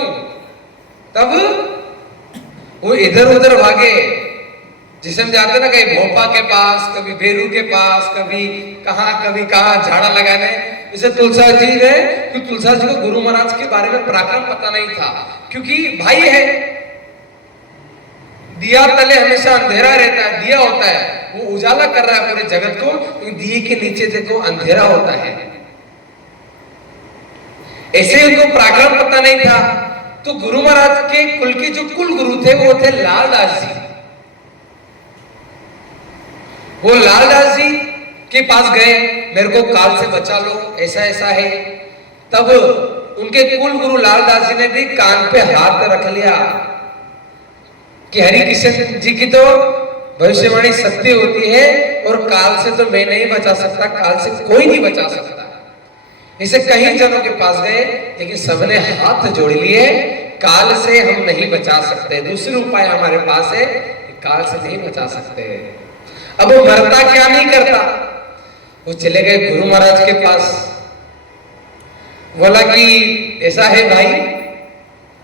तब वो इधर उधर भागे। जिसे हम जाते ना, कहीं भोपा के पास, कभी बेरू के पास, कभी कहां झाड़ा लगाने। इसे तुलसीदास जी ने, क्योंकि तुलसीदास जी को गुरु महाराज के बारे में पराक्रम पता नहीं था, क्योंकि भाई है, दिया तले हमेशा अंधेरा रहता है, दिया होता है, वो उजाला कर रहा है पूरे जगत को, दिए के नीचे देखो अंधेरा होता है। ऐसे उनको पराक्रम पता नहीं था। तो गुरु महाराज के कुल के जो कुल गुरु थे वो थे लालदास जी। वो लालदास जी के पास गए, मेरे को काल से बचा लो, ऐसा ऐसा है। तब उनके कुल गुरु लालदास जी ने भी कान पे हाथ रख लिया कि हरिकृष्ण जी की तो भविष्यवाणी सत्य होती है, और काल से तो मैं नहीं बचा सकता, काल से कोई नहीं बचा सकता। इसे कई जनों के पास गए, लेकिन सबने हाथ जोड़ लिए, काल से हम नहीं बचा सकते, दूसरे उपाय हमारे पास है, काल से नहीं बचा सकते। अब वो मरता क्या नहीं करता, वो चले गए गुरु महाराज के पास। बोला कि ऐसा है भाई,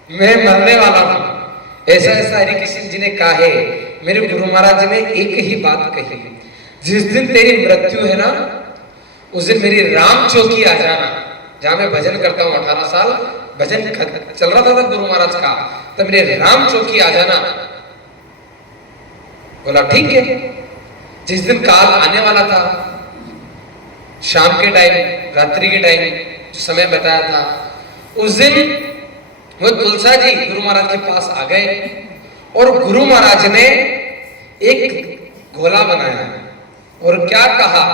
मैं मरने वाला हूं, ऐसा ऐसा हरिकृष्ण जी ने कहा है। मेरे गुरु महाराज जी ने एक ही बात कही, जिस दिन तेरी मृत्यु है ना, उस दिन मेरी राम चौकी आ जाना, जहां मैं भजन करता हूं। 18 साल भजन चल रहा था गुरु महाराज का, तब मेरे राम चौकी आ जाना। बोला ठीक है। जिस दिन काल आने वाला था, शाम के टाइम, रात्रि के टाइम, जो समय बताया था, उस दिन वो तुलसा जी गुरु महाराज के पास आ गए, और गुरु महाराज ने एक गोला बनाया और क्या कहा,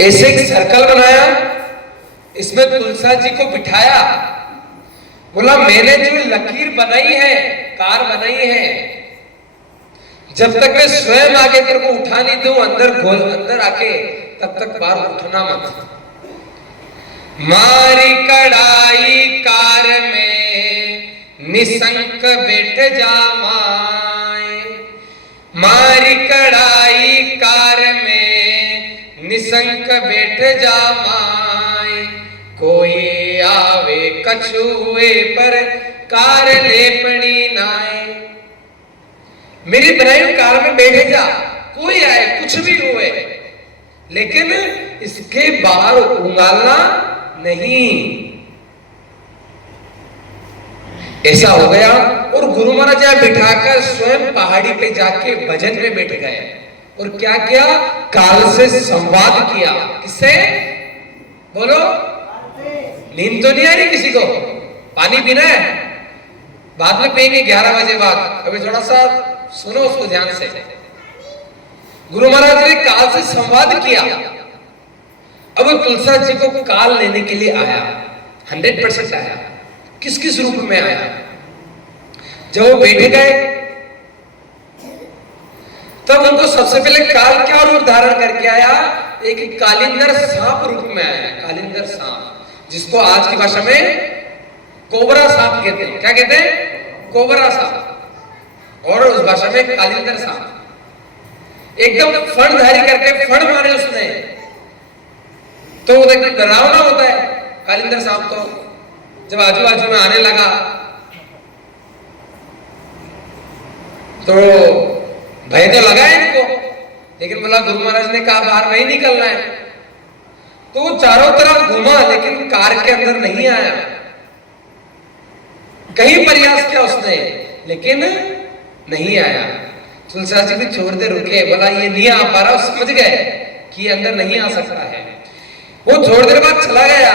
ऐसे एक सर्कल बनाया, इसमें तुलसा जी को बिठाया। बोला मैंने जो लकीर बनाई है, कार बनाई है, जब तक मैं स्वयं आके तेरे को उठा नहीं दूं अंदर आके, तब तक बाहर उठना मत। मारी कड़ाई कार में निसंक बैठ जा माए, मारी कड़ाई कार में निसंक बैठ जा माए, कोई आवे कछुए पर कार लेपनी नाए। मेरी बनाई कार में बैठे जा, कोई आए कुछ भी हुए, लेकिन इसके बाहर उंगालना नहीं। ऐसा हो गया, और गुरु महाराज यहां बिठाकर स्वयं पहाड़ी पे जाके भजन में बैठ गए, और क्या किया, काल से संवाद किया। किससे? बोलो, नींद तो नहीं आ रही किसी को? पानी पीना है, बाद में पिएंगे 11 बजे बाद, अभी थोड़ा सा सुनो उसको ध्यान से। गुरु महाराज ने काल से संवाद किया। अब तुलसा जी को काल लेने के लिए आया, 100% आया। किस किस रूप में आया? जब वो बैठे गए, तब उनको सबसे पहले काल क्या रूप धारण करके आया? एक कालिंदर सांप रूप में आया। कालिंदर सांप, जिसको आज की भाषा में कोबरा सांप कहते हैं। क्या कहते हैं? कोबरा सांप, और उस भाषा में कालिंदर सांप। एकदम फणधारी करके फण मारे उसने, तो वो देखने डरावना होता है कालिंदर सांप। तो जब आजू बाजू में आने लगा, तो भय तो लगा इनको, लेकिन बोला गुरु महाराज ने कहा बाहर नहीं निकलना है। तो वो चारों तरफ घूमा लेकिन कार के अंदर नहीं आया। कई प्रयास किया उसने लेकिन नहीं आया। तुलसीदास जी भी छोड़ दे रुके, बोला ये नहीं आ पा रहा, समझ गए कि ये अंदर नहीं आ सकता है। वो थोड़ी देर बाद चला गया।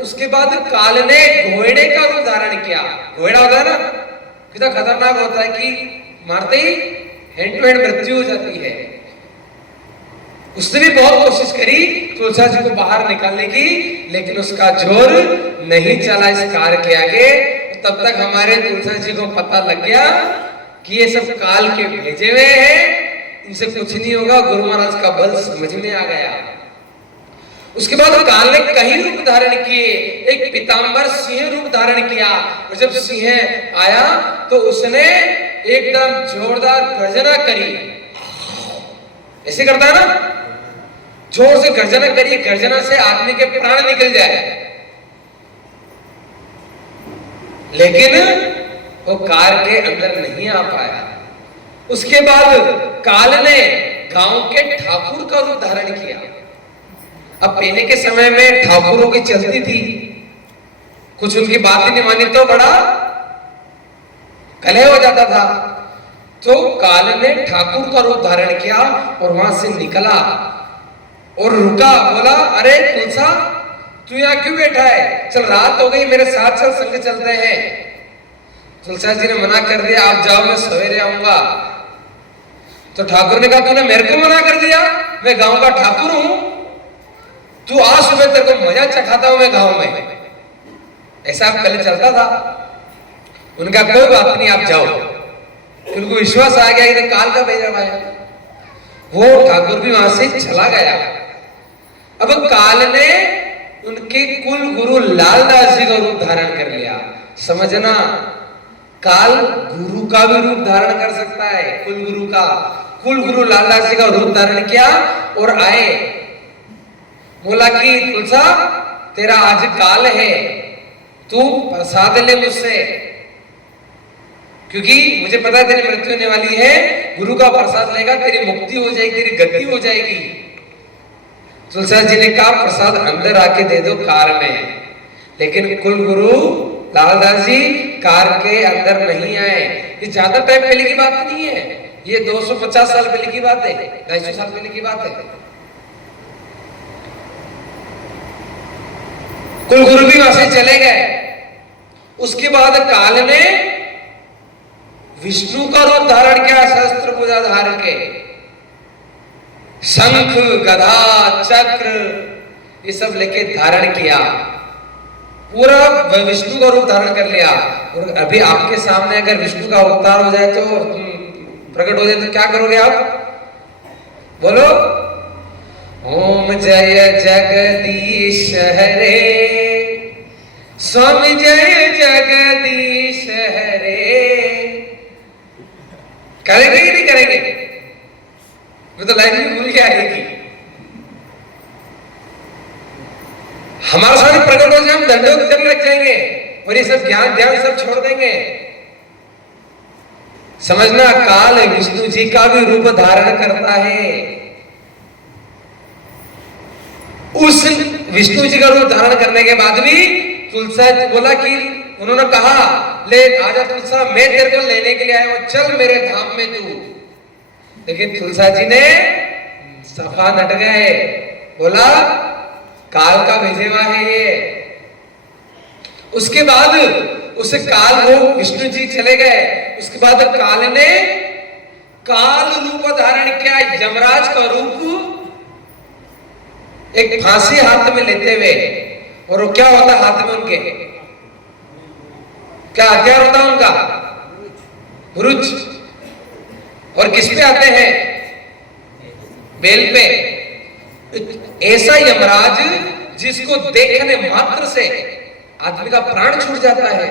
उसके बाद काल ने घोड़े का रूप धारण किया। घोड़ा होता है ना, कितना खतरनाक होता है कि मारते ही हैंड टू हैंड मृत्यु हो जाती है। उसने भी बहुत कोशिश करी तुलसीदास जी को बाहर निकालने की, लेकिन उसका जोर नहीं चला इस कार के आगे। तब तक हमारे तुलसीदास जी को पता लग गया कि ये सब काल के भेजे हुए हैं, इनसे कुछ नहीं होगा। गुरु महाराज का बल समझ में आ गया। उसके बाद काल ने कई रूप धारण किए। एक पीतांबर सिंह रूप धारण किया, और जब सिंह आया तो उसने एकदम जोरदार गर्जना करी। ऐसे करता है ना, जोर से गर्जना करी, गर्जना से आदमी के प्राण निकल जाए। लेकिन वो कार के अंदर नहीं आ पाया। उसके बाद काल ने गांव के ठाकुर का रूप धारण किया। अब पहले के समय में ठाकुरों की चलती थी, कुछ उनकी बात ही नहीं मानी तो बड़ा कलह हो जाता था। तो काल ने ठाकुर का रूप धारण किया और वहां से निकला और रुका। बोला अरे तुलसा, तू यहाँ क्यों बैठा है? चल रात हो गई, मेरे साथ चल, संग चलते हैं। तुलसीदास जी ने मना कर दिया, आप जाओ, मैं सवेरे आऊंगा। तो ठाकुर ने कहा तूने मेरे को मना कर दिया? मैं गांव का ठाकुर हूं, तू आज सुबह तेरे को मजा चखाता हूं मैं गांव में। ऐसा पहले चलता था। उनका कोई बात नहीं, आप जाओ। उनको विश्वास आ गया कि काल का भेजा आया। वो ठाकुर भी वहां से चला गया। अब काल ने उनके कुल गुरु लालदास जी का रूप धारण कर लिया। समझना, काल गुरु का भी रूप धारण कर सकता है, कुल गुरु का। कुल गुरु लालदास जी का रूप धारण किया और आए। बोला कि तुलसा, तेरा आज काल है, तू प्रसाद ले मुझसे, क्योंकि मुझे पता है तेरी मृत्यु होने वाली है। गुरु का प्रसाद लेगा, तेरी मुक्ति हो जाएगी, तेरी गति हो जाएगी। तुलसीदास जी ने कहा प्रसाद अंदर आके दे दो कार में। लेकिन कुल गुरु लालदास जी कार के अंदर नहीं आए। ये ज्यादा टाइम पहले की बात नहीं है, ये 250 साल पहले की बात है, 250 साल पहले की बात है। कुल गुरु भी वहां से चले गए। उसके बाद काल ने विष्णु का रूप धारण किया, शस्त्र भुजा धारण के। शंख, गदा, चक्र ये सब लेके धारण किया, पूरा विष्णु का रूप धारण कर लिया। और अभी आपके सामने अगर विष्णु का अवतार हो जाए, तो प्रकट हो जाए, तो क्या करोगे आप? बोलो ओम जय जगदीश हरे, स्वामी जय जगदीश हरे। करेंगे कि नहीं करेंगे? मैं तो लाइन में भूल गया है कि हमारे सामने प्रकट हो जाए, हम दंडों करने लग जाएंगे और ये सब ज्ञान ध्यान सब छोड़ देंगे। समझना, काल विष्णु जी का भी रूप धारण करता है। उस विष्णु जी का रूप धारण करने के बाद भी तुलसीदास बोला कि उन्होंने कहा ले आजा तुलसा, मैं तेरे को लेने के लिए आया हूं, चल मेरे धाम में तू। लेकिन तुलसीदास जी ने सफा नट गए। बोला काल का भेजेवा है ये। उसके बाद उस काल वो विष्णु जी चले गए। उसके बाद काल ने काल रूप धारण किया, यमराज का रूप, एक फांसी हाथ में लेते हुए। और वो क्या होता हाथ में उनके? क्या हथियार होता उनका? भुरुच। और किस पे आते हैं? बेल पे। ऐसा यमराज जिसको देखने मात्र से आदमी का प्राण छूट जाता है,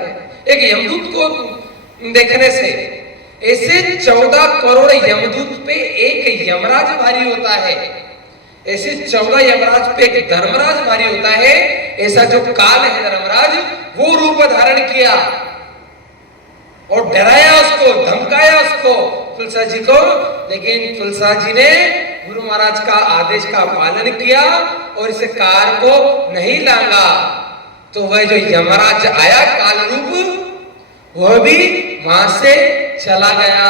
एक यमदूत को देखने से। ऐसे 14 करोड़ यमदूत पे एक यमराज भारी होता है। ऐसे 14 यमराज पे एक धर्मराज भारी होता है। ऐसा जो काल है धर्मराज, वो रूप धारण किया और डराया उसको, धमकाया उसको। तुलसा जी को, लेकिन तुलसा जी ने गुरु महाराज का आदेश का पालन किया और इस कार को नहीं लांगा। तो वह जो यमराज आया काल रूप, वह भी वहां से चला गया।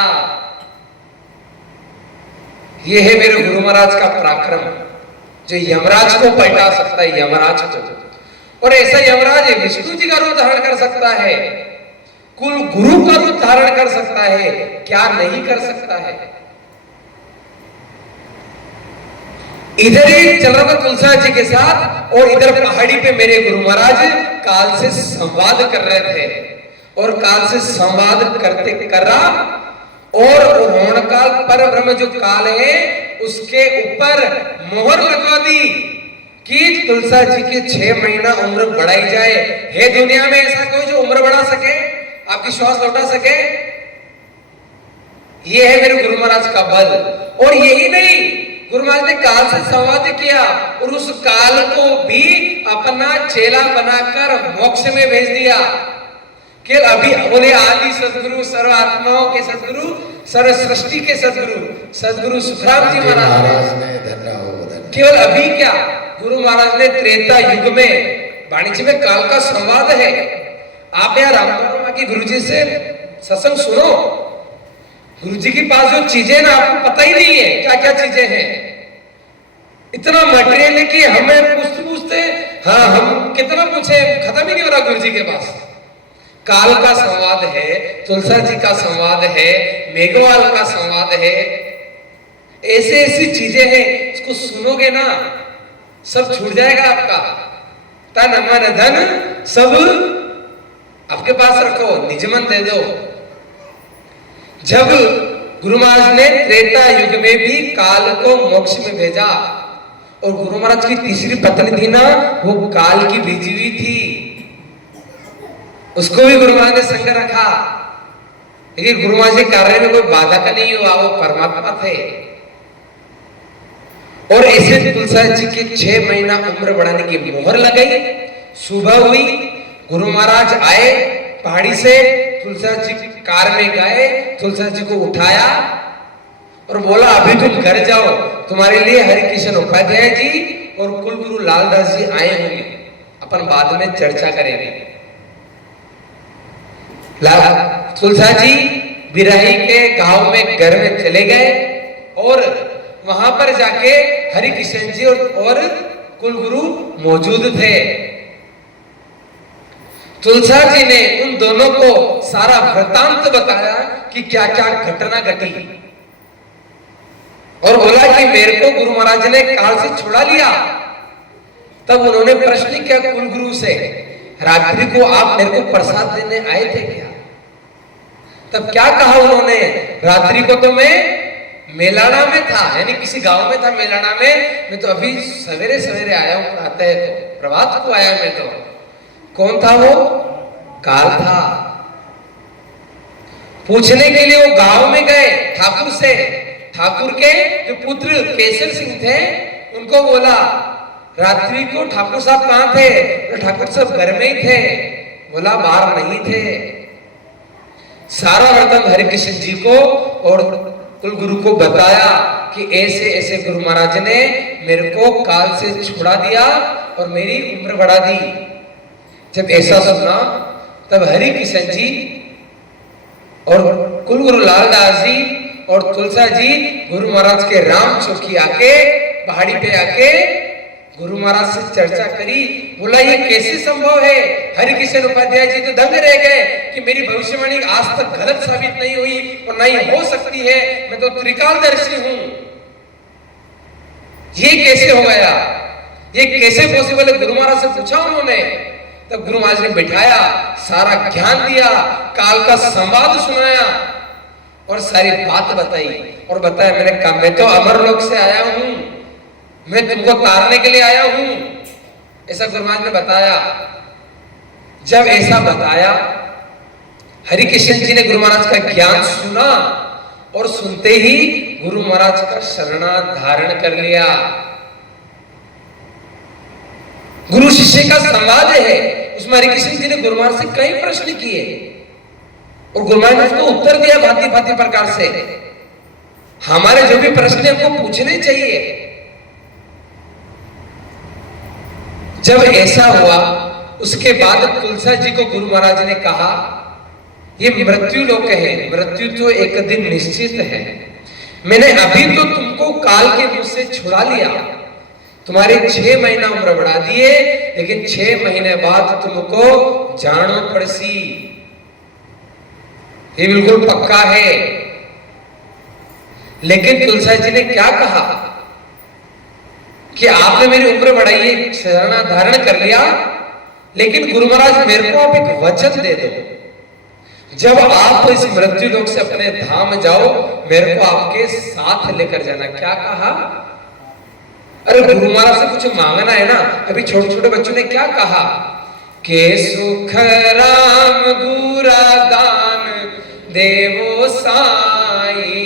यह है मेरे गुरु महाराज का पराक्रम, जो यमराज को पलटा सकता है, यमराज को। और ऐसा यमराज विष्णु जी का रूप धारण कर सकता है, कुल गुरु का रूप धारण कर सकता है, क्या नहीं कर सकता है। इधर ही चल रहा था तुलसा जी के साथ, और इधर पहाड़ी पे मेरे गुरु महाराज काल से संवाद कर रहे थे। और काल से संवाद करते कर रहा, और रोहण काल पर ब्रह्म जो काल है उसके ऊपर मोहर लगवा दी कि तुलसा जी की 6 महीना उम्र बढ़ाई जाए। है दुनिया में ऐसा कोई जो उम्र बढ़ा सके, आपकी श्वास लौटा सके? ये है मेरे गुरु महाराज का बल। और यही नहीं, गुरु महाराज ने काल से संवाद किया और उस काल को भी अपना चेला बनाकर मोक्ष में भेज दिया। कि अभी बोले आदि सदगुरु, सर्व आत्माओं के सदगुरु, सर्व सृष्टि के सदगुरु सुखराम जी महाराज ने, धन्य हो धन्य। केवल अभी क्या, गुरु महाराज ने त्रेता युग में, वाणिज्य में काल का संवाद है। आप यहाँ रामवर्मा की गुरु जी से सत्संग सुनो, गुरु जी के पास जो चीजें ना आपको पता ही नहीं है क्या क्या चीजें हैं। इतना मटेरियल है कि हमें पूछते हाँ हम कितना पूछे, खत्म ही नहीं हो रहा गुरु जी के पास। काल का संवाद है, तुलसा जी का संवाद है, मेघवाल का संवाद है, ऐसे ऐसी चीजें हैं, इसको सुनोगे ना सब छूट जाएगा आपका। तन मन धन सब आपके पास रखो, निज मन दे दो। जब गुरु महाराज ने त्रेता युग में भी काल को मोक्ष में भेजा, और गुरु महाराज की तीसरी पत्नी थी ना, वो काल की भेजी हुई थी, उसको भी गुरु महाराज ने संग रखा। लेकिन गुरु महाराज के कार्य में कोई बाधा का नहीं हुआ, वो परमात्मा थे। और ऐसे तुलसा जी के 6 महीना उम्र बढ़ाने की मोहर लगाई। सुबह हुई, गुरु महाराज आए पहाड़ी से, तुलसा जी कार में गए, तुलसा जी को उठाया और बोला अभी तुम घर जाओ, तुम्हारे लिए हरिकिशन उपाध्याय जी और कुलगुरु लालदास जी आए होंगे, अपन बाद में चर्चा करेंगे। तुलसा जी बिराही के गांव में घर में चले गए और वहां पर जाके हरिकिशन जी और कुलगुरु मौजूद थे। तुलसा जी ने उन दोनों को सारा वृतांत बताया कि क्या क्या घटना घटी, और बोला कि मेरे को गुरु महाराज ने काल से छुड़ा लिया। तब उन्होंने प्रश्न किया कुलगुरु से, रात्रि को आप मेरे को प्रसाद देने आए थे क्या? तब क्या कहा उन्होंने, रात्रि को तो मैं मेलाना में था, यानी किसी गांव में था मेलाना में, मैं तो अभी सवेरे सवेरे आया हूं, प्रातः तो प्रभात को आया मैं तो। कौन था वो? काल था। पूछने के लिए वो गांव में गए ठाकुर से, ठाकुर के जो पुत्र केसर सिंह थे उनको बोला रात्रि को ठाकुर साहब कहां थे? तो ठाकुर साहब घर में ही थे। बोला बाहर नहीं थे। सारा वर्तन हरिकृष्ण जी को और कुलगुरु को बताया कि ऐसे ऐसे गुरु महाराज ने मेरे को काल से छुड़ा दिया और मेरी उम्र बढ़ा दी। जब ऐसा सुना तब हरिकृष्ण जी और कुलगुरु लालदास जी और तुलसा जी गुरु महाराज के राम चौकी आके, पहाड़ी पे आके गुरु महाराज से चर्चा करी। बोला ये कैसे संभव है? हरिकृष्ण उपाध्याय जी तो दंग रह गए कि मेरी भविष्यवाणी आज तक गलत साबित नहीं हुई और नहीं हो सकती है, मैं तो त्रिकालदर्शी हूं। ये कैसे हो गया? ये कैसे पॉसिबल है? गुरु महाराज से पूछा उन्होंने। तब गुरु महाराज ने बिठाया, सारा ज्ञान दिया, काल का संवाद सुनाया और सारी बात बताई। और बताया मैंने कहा मैं तो अमरलोक से आया हूं, मैं तुमको तारने के लिए आया हूं, ऐसा गुरु महाराज ने बताया। जब ऐसा बताया, हरिकृष्ण जी ने गुरु महाराज का ज्ञान सुना और सुनते ही गुरु महाराज का शरणा धारण कर लिया। गुरु शिष्य का संवाद है, उसमें हरिकृष्ण जी ने गुरु महाराज से कई प्रश्न किए और गुरु महाराज ने उसको उत्तर दिया भांति भांति प्रकार से। हमारे जो भी प्रश्न हमको पूछने चाहिए। जब ऐसा हुआ उसके बाद तुलसा जी को गुरु महाराज ने कहा, ये मृत्यु लोक है, मृत्यु तो एक दिन निश्चित है। मैंने अभी तो तुमको काल के मुंह से छुड़ा लिया, तुम्हारे 6 महीना उम्र बढ़ा दिए, लेकिन 6 महीने बाद तुमको जानो पड़सी, ये बिल्कुल पक्का है। लेकिन तुलसा जी ने क्या कहा कि आपने मेरी उम्र बढ़ाई है, शरणा धारण कर लिया, लेकिन गुरु महाराज मेरे को आप एक वचन दे दो, जब आप इस मृत्यु लोक से अपने धाम जाओ मेरे को आपके साथ लेकर जाना। क्या कहा? अरे गुरु महाराज से कुछ मांगना है ना। अभी छोटे छोटे बच्चों ने क्या कहा के सुख राम गुरा दान देवो साई,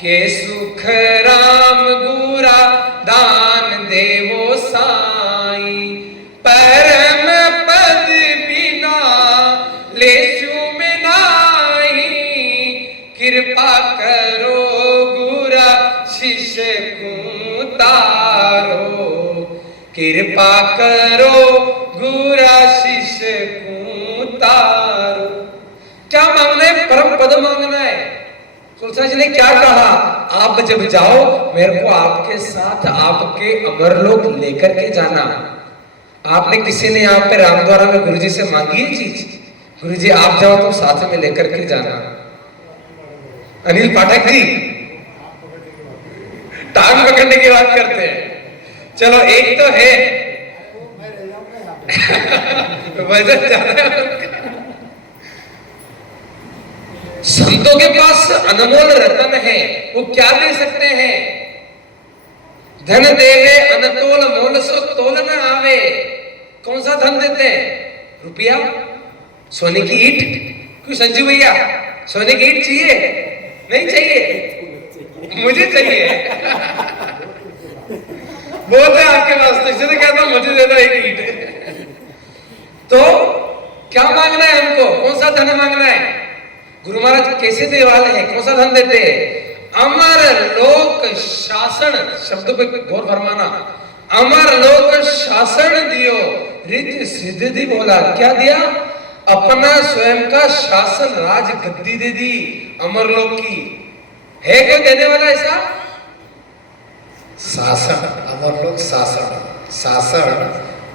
के सुख राम गुरा दान देवो साई, परम पद बिना लेसु में नाही, कृपा करो गुरा शिष्य को तारो, कृपा करो गुरा शिष्य को तारो। क्या मांगना है? परम पद मांगना है। तुलसा जी ने क्या कहा? आप जब जाओ मेरे को आपके साथ आपके अमरलोक लेकर के जाना। आपने किसी ने यहाँ पे रामद्वारा में गुरुजी से मांगी है चीज? गुरुजी आप जाओ तो साथ में लेकर के जाना। अनिल पाठक जी टांग पकड़ने की बात करते हैं। चलो एक तो है वजन ज्यादा है। संतों के पास अनमोल रतन है, वो क्या दे सकते हैं? धन देवे अनतोल मोल सो तोल न आवे। कौन सा धन देते हैं? रुपया? सोने की ईंट? क्यों संजू भैया सोने की ईंट चाहिए? नहीं चाहिए, मुझे चाहिए। बोलते आपके पास तो इसलिए कहता हूं मुझे दे दो एक ईंट। तो क्या मांगना है हमको? कौन सा धन मांगना है? गुरु महाराज कैसे देने वाले हैं? कौन सा धन देते हैं? अमर लोक शासन, शब्द पे गौर फरमाना। अमर लोक शासन दियो रित सिद्ध दी। बोला क्या दिया? अपना स्वयं का शासन राज गद्दी दे दी अमर लोक की। है कोई देने वाला ऐसा? शासन, अमर लोक शासन। शासन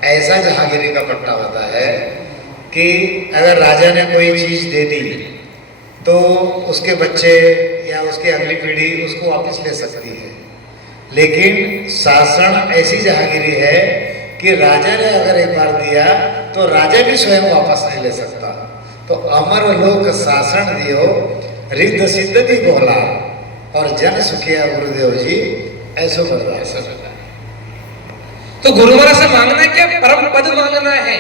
ऐसा जहांगीरी का पट्टा होता है कि अगर राजा ने कोई चीज दे दी तो उसके बच्चे या उसकी अगली पीढ़ी उसको वापस ले सकती है। लेकिन शासन ऐसी जहांगीरी है कि राजा ने अगर एक बार दिया तो राजा भी स्वयं वापस नहीं ले सकता। तो अमर लोक शासन दियो रिद्ध सिद्ध दी बोला और जन सुखिया गुरुदेव जी ऐसो कर रहा है। तो गुरु महाराज से मांगना क्या? परम पद मांगना है,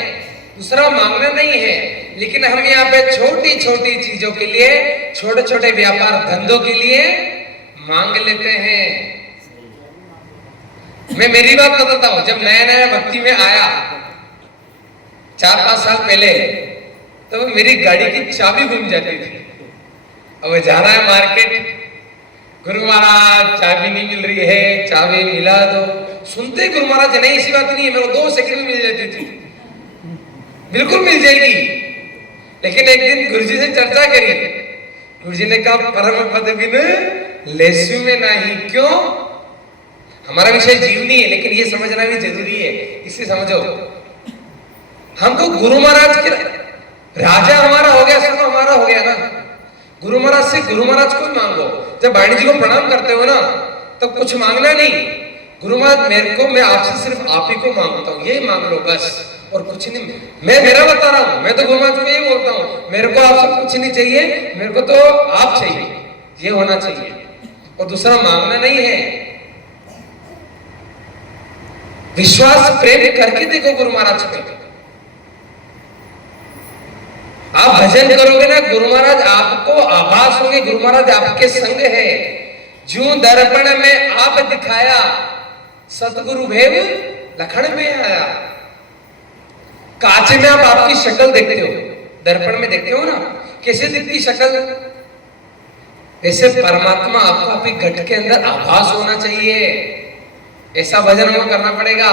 दूसरा मांगना नहीं है। लेकिन हम यहाँ पे छोटी छोटी चीजों के लिए, छोटे छोटे व्यापार धंधों के लिए मांग लेते हैं। मैं मेरी बात बताता हूं। जब नया नया भक्ति में आया 4-5 साल पहले, तो मेरी गाड़ी की चाबी गुम जाती थी। अब जा रहा है मार्केट, गुरु महाराज चाबी नहीं मिल रही है, चाबी मिला दो। सुनते गुरु महाराज नहीं, ऐसी बात नहीं है, मेरे को 2 सेकंड में मिल जाती थी, बिल्कुल मिल जाएगी। लेकिन एक दिन गुरुजी से चर्चा करी, गुरुजी ने कहा परम पद बिन लेसु में नहीं। क्यों? हमारा विषय जीवनी है, लेकिन ये समझना भी जरूरी है। इसे समझो, हमको गुरु महाराज के राजा हमारा हो गया, सब हमारा हो गया ना। गुरु महाराज से गुरु महाराज को मांगो। जब वाणी जी को प्रणाम करते हो ना, तब तो कुछ मांगना नहीं। गुरु महाराज मेरे को, मैं आपसे सिर्फ आप ही को मांगता हूँ, ये मांग लो बस, और कुछ नहीं। मैं मेरा बता रहा हूँ, मैं तो गुरु महाराज को ये बोलता हूँ, मेरे को आपसे कुछ नहीं चाहिए, मेरे को तो आप चाहिए, ये होना चाहिए, और दूसरा मांगना नहीं है। विश्वास प्रेम करके देखो गुरु महाराज पे। आप भजन करोगे ना, गुरु महाराज आपको आभास होंगे, गुरु महाराज आपके संग है। जो दर्पण में आप दिखाया, सतगुरु भेव लखन में आया। कांच में आप आपकी शक्ल देखते हो, दर्पण में देखते हो ना, कैसे दिखती शक्ल? ऐसे परमात्मा आपको आपके घट के अंदर आभास होना चाहिए, ऐसा भजन हमको करना पड़ेगा।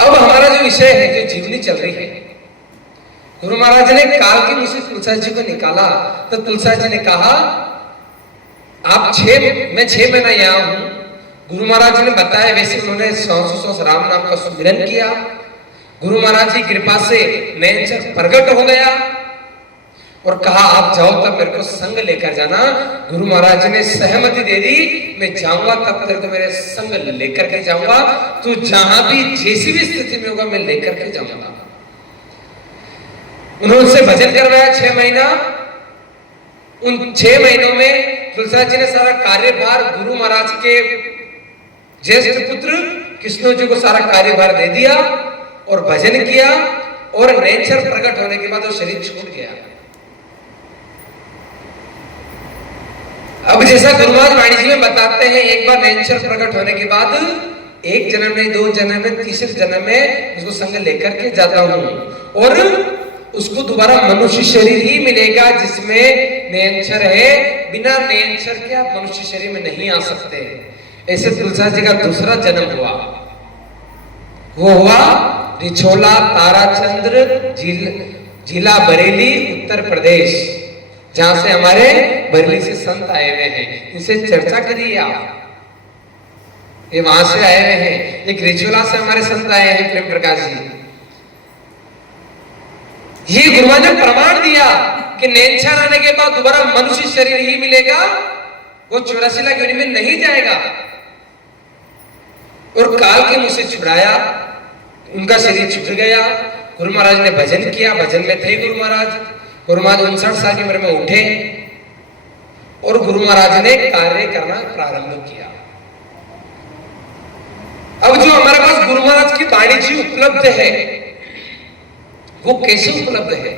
अब हमारा जो विषय है, जो जीवनी चल रही है, गुरु महाराज ने काल के मुझसे तुलसा जी को निकाला, तो तुलसा जी ने कहा मैं 6 महीना यहाँ हूं। गुरु महाराज ने बताया, वैसे उन्होंने 100 राम नाम का सुमिरन किया। गुरु महाराज की कृपा से नैनचर प्रकट हो गया और कहा आप जाओ, तब मेरे को संग लेकर जाना। गुरु महाराज ने सहमति दे दी, मैं जाऊंगा तब तेरे को मेरे संग लेकर के जाऊंगा, तू जहां भी जैसी भी स्थिति में होगा मैं लेकर के जाऊंगा। उन्होंने भजन करवाया 6 महीना। उन 6 महीनों में तुलसा जी ने सारा कार्यभार गुरु महाराज के ज्येष्ठ पुत्र कृष्ण जी को सारा कार्यभार दे दिया और भजन किया, और नैनचर प्रकट होने के बाद वो शरीर छूट गया। अब जैसा गुरु महाराज वाणी जी में बताते हैं, एक बार नैनचर प्रकट होने के बाद 1 जन्म में, 2 जन्म में, तीसरे जन्म में उसको संग लेकर के जाता हूं और उसको दोबारा मनुष्य शरीर ही मिलेगा जिसमें नैनचर है। बिना नैनचर के आप मनुष्य शरीर में नहीं आ सकते। ऐसे तुलसा जी का दूसरा जन्म हुआ, वो हुआ रिछोला ताराचंद्र जिला बरेली उत्तर प्रदेश, जहां से हमारे बरेली से संत आए हुए हैं। इनसे चर्चा करिए आप, ये वहां से आए हुए हैं। एक रिछोला से हमारे संत आए हैं, प्रेम प्रकाश जी। ये गुरुआ ने प्रमाण दिया कि नैनचर आने के बाद दोबारा मनुष्य शरीर ही मिलेगा, वो 84 लाख योनि में नहीं जाएगा। और काल के मुंह से छुड़ाया, उनका शरीर छूट गया। गुरु महाराज ने भजन किया, भजन में थे गुरु महाराज। गुरु महाराज 59 साल की उम्र में उठे और गुरु महाराज ने कार्य करना प्रारंभ किया। अब जो हमारे पास गुरु महाराज की वाणी जी उपलब्ध है, वो कैसे उपलब्ध है?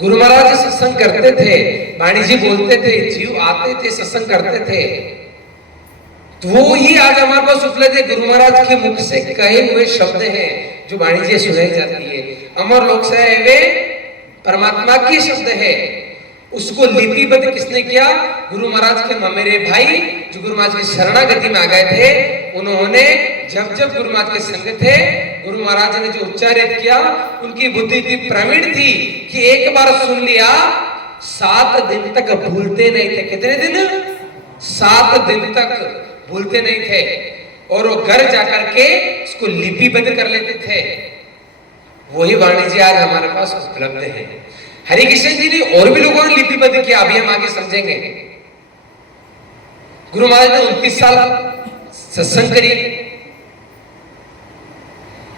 गुरु महाराज सत्संग करते थे, वाणी जी बोलते थे, जीव आते थे, सत्संग करते थे, तो वो ही आज हमारे पास उपलब्ध है। गुरु महाराज के मुख से कहे हुए शब्द हैं जो वाणी जी सुनाई जाती है। अमर लोक से वे परमात्मा के शब्द है, उसको लिपिबद्ध किसने किया? गुरु महाराज के ममेरे भाई जो गुरु महाराज की शरणागति में आ गए थे, उन्होंने जब जब गुरु महाराज के संग थे, गुरु महाराज ने जो उच्चारित किया, उनकी बुद्धि इतनी प्रवीण थी कि एक बार सुन लिया 7 दिन तक भूलते नहीं थे। कितने दिन? 7 दिन तक भूलते नहीं थे, और वो घर जाकर के उसको लिपिबद्ध कर लेते थे। वही वाणी जी आज हमारे पास उपलब्ध है। हरि कृष्ण जी ने और भी लोगों ने लिपिबद्ध किया, अभी हम आगे समझेंगे। गुरु महाराज ने 29 साल सत्संग करी।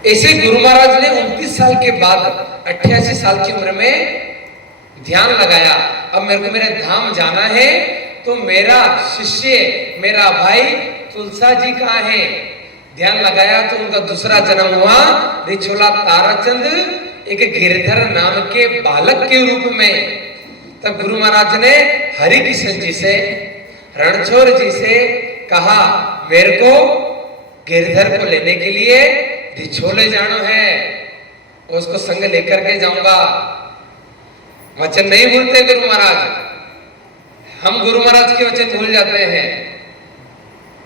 ऐसे गुरु महाराज ने 29 साल के बाद 88 साल की उम्र में ध्यान लगाया। अब मेरे को मेरे धाम जाना है, तो मेरा शिष्य, मेरा भाई तुलसा जी कहाँ है? ध्यान लगाया तो उनका दूसरा जन्म हुआ रिछोला ताराचंद, एक गिरधर नाम के बालक के रूप में। तब गुरु महाराज ने हरि कृष्ण जी से, रणछोड़ जी से कहा, मेरे को गिरधर को लेने के लिए रिछोले जाना है, उसको संग लेकर के जाऊंगा। वचन नहीं भूलते गुरु महाराज, हम गुरु महाराज के वचन भूल जाते हैं।